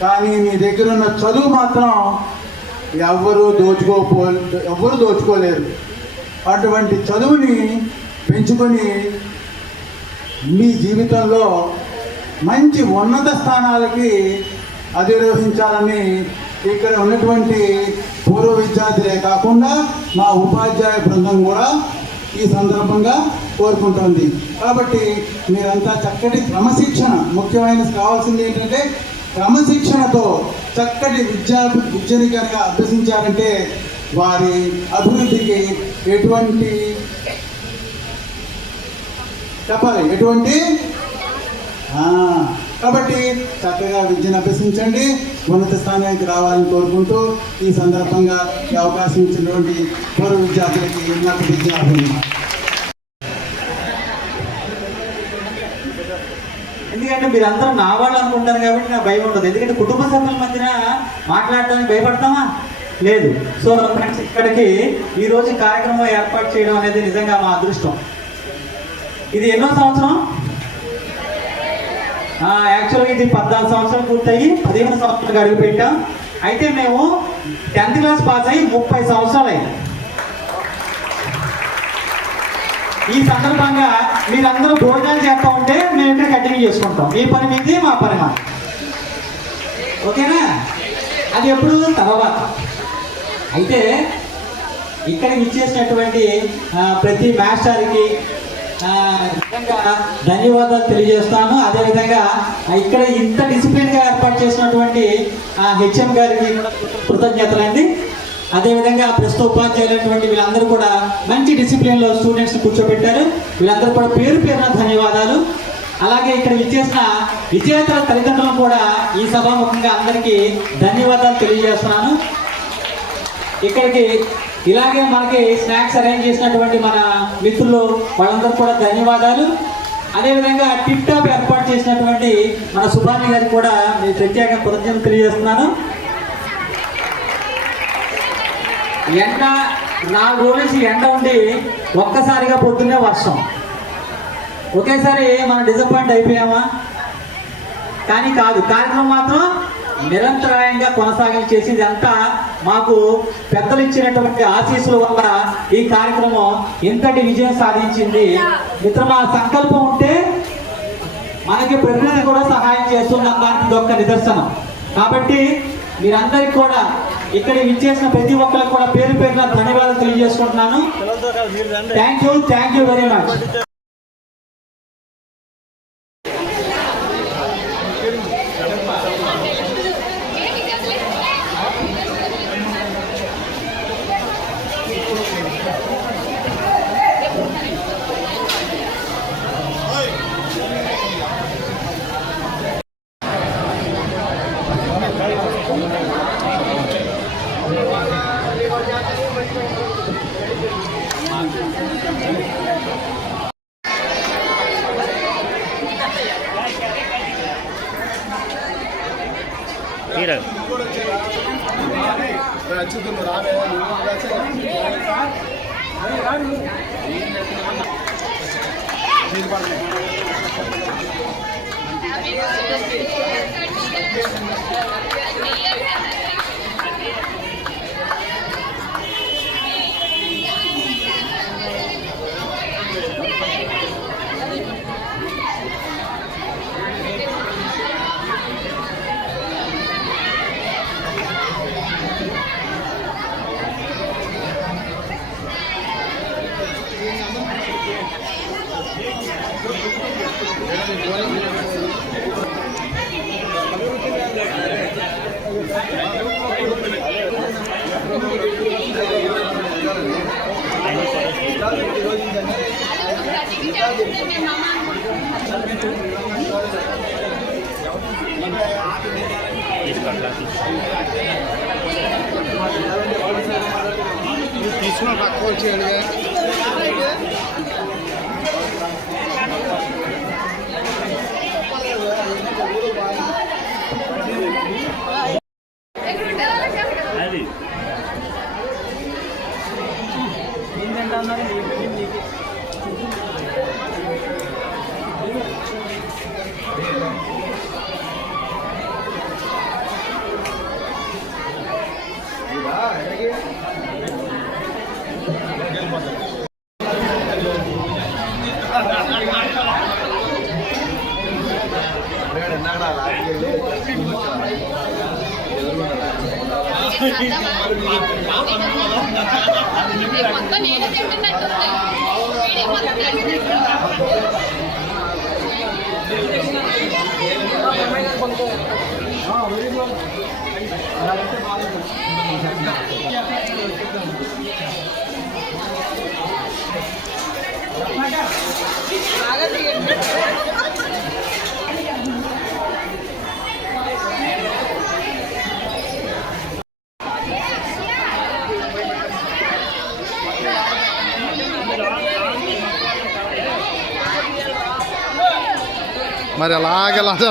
కానీ నీ దగ్గర ఉన్న చదువు మాత్రం ఎవ్వరూ దోచుకోలేరు. అటువంటి చదువుని పెంచుకొని మీ జీవితంలో మంచి ఉన్నత స్థానాలకి అధిరోహించాలని ఇక్కడ ఉన్నటువంటి పూర్వ విద్యార్థులే కాకుండా మా ఉపాధ్యాయ బృందం కూడా ఈ సందర్భంగా కోరుకుంటోంది. కాబట్టి మీరంతా చక్కటి క్రమశిక్షణ, ముఖ్యమైన కావాల్సింది ఏంటంటే క్రమశిక్షణతో చక్కటి విద్యని కనుక అభ్యసించారంటే వారి అభివృద్ధికి ఎటువంటి కాబట్టి చక్కగా విద్యను అభ్యసించండి, ఉన్నత స్థానానికి రావాలని కోరుకుంటూ ఈ సందర్భంగా ఈ అవకాశం ఇచ్చినటువంటి పూర్వ విద్యార్థులకి నాకు విద్యార్థులు. ఎందుకంటే మీరందరూ నా వాళ్ళు అనుకుంటారు కాబట్టి నాకు భయం ఉండదు. ఎందుకంటే కుటుంబ సభ్యుల మధ్యన మాట్లాడడానికి భయపడతామా? లేదు. సో ఇక్కడికి ఈరోజు కార్యక్రమం ఏర్పాటు చేయడం అనేది నిజంగా మా అదృష్టం. ఇది ఎన్నో సంవత్సరం? యాక్చువల్గా ఇది 14 సంవత్సరాలు పూర్తయి 15 సంవత్సరాలకు అడుగు పెట్టాం. అయితే మేము 10th క్లాస్ పాస్ అయ్యి 30 సంవత్సరాలు అయింది. ఈ సందర్భంగా మీరందరూ భోజనాలు చేస్తూ ఉంటే మేము ఇక్కడ కంటిన్యూ చేసుకుంటాం. మీ పని మీది, మా పని మా. ఓకేనా? అది ఎప్పుడు తర్వాత. అయితే ఇక్కడ ఇచ్చేసినటువంటి ప్రతి మాస్టర్కి ధన్యవాదాలు తెలియజేస్తాను. అదేవిధంగా ఇక్కడ ఇంత డిసిప్లిన్గా ఏర్పాటు చేసినటువంటి హెచ్ఎం గారికి కృతజ్ఞతలండి. అదేవిధంగా ప్రస్తుత ఉపాధ్యాయులైనటువంటి వీళ్ళందరూ కూడా మంచి డిసిప్లిన్లో స్టూడెంట్స్ని కూర్చోబెట్టారు. వీళ్ళందరూ కూడా పేరు పేరున ధన్యవాదాలు. అలాగే ఇక్కడ విచ్చేసిన విజేతల తల్లిదండ్రులను కూడా ఈ సభాముఖంగా అందరికీ ధన్యవాదాలు తెలియజేస్తున్నాను. ఇక్కడికి ఇలాగే మనకి స్నాక్స్ అరేంజ్ చేసినటువంటి మన మిత్రులు వాళ్ళందరూ కూడా ధన్యవాదాలు. అదేవిధంగా టిప్ టాప్ ఏర్పాటు చేసినటువంటి మన సుభాని గారికి కూడా నేను ప్రత్యేక కృతజ్ఞతలు తెలియజేస్తున్నాను. ఎండ 4 రోజుల నుంచి ఎండ ఉండి ఒక్కసారిగా పొద్దున్నే వర్షం, ఒకేసారి మనం డిసప్పాయింట్ అయిపోయామా? కానీ కాదు, కార్యక్రమం మాత్రం నిరంతరాయంగా కొనసాగించేసింది అంతా మాకు పెద్దలు ఇచ్చినటువంటి ఆశీస్సుల వల్ల ఈ కార్యక్రమం ఇంతటి విజయం సాధించింది. మిత్రమా, సంకల్పం ఉంటే మనకి ప్రకృతి కూడా సహాయం చేస్తున్న దానికి ఇదొక్క నిదర్శనం. కాబట్టి మీరందరికీ కూడా ఇక్కడ విచ్చేసిన ప్రతి ఒక్కరికి కూడా పేరు పేరున ధన్యవాదాలు తెలియజేసుకుంటున్నాను. Thank you very much. తీసుకున్న పక్క వచ్చేయాలి. మొత్తం నేను తింటున్నట్టుంది. మరి అలాగే లాస్ట్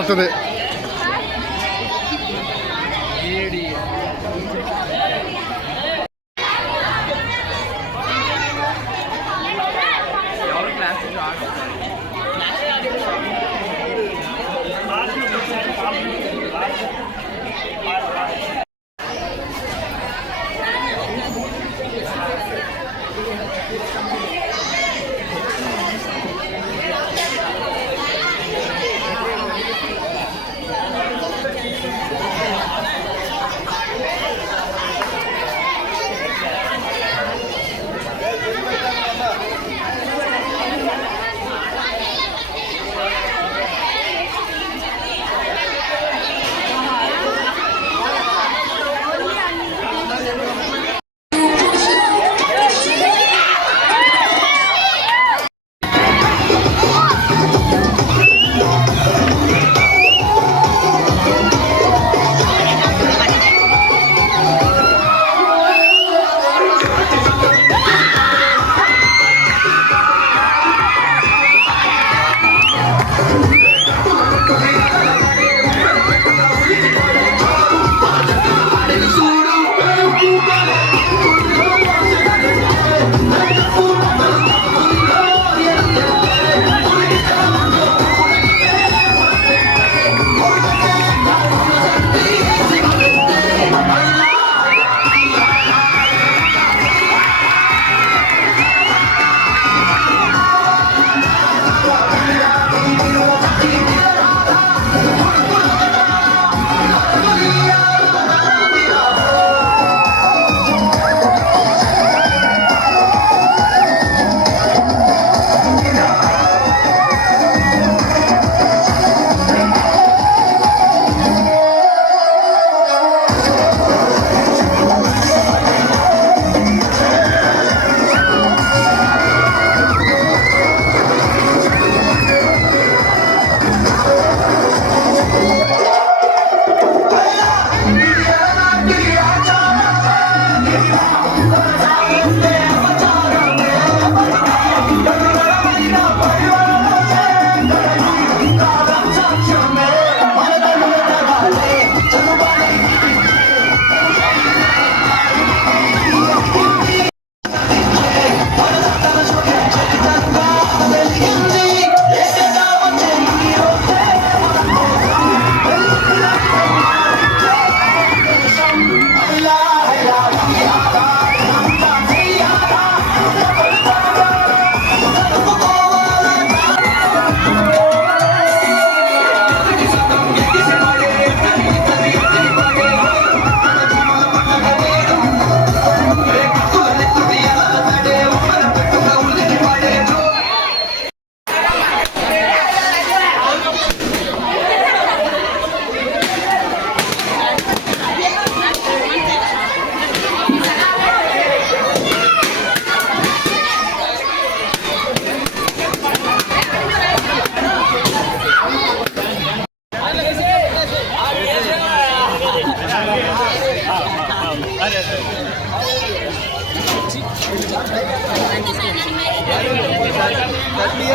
30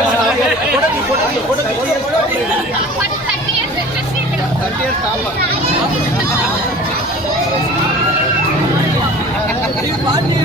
years వచ్చేసి ఇక్కడ 30 years టాప్ పార్టీ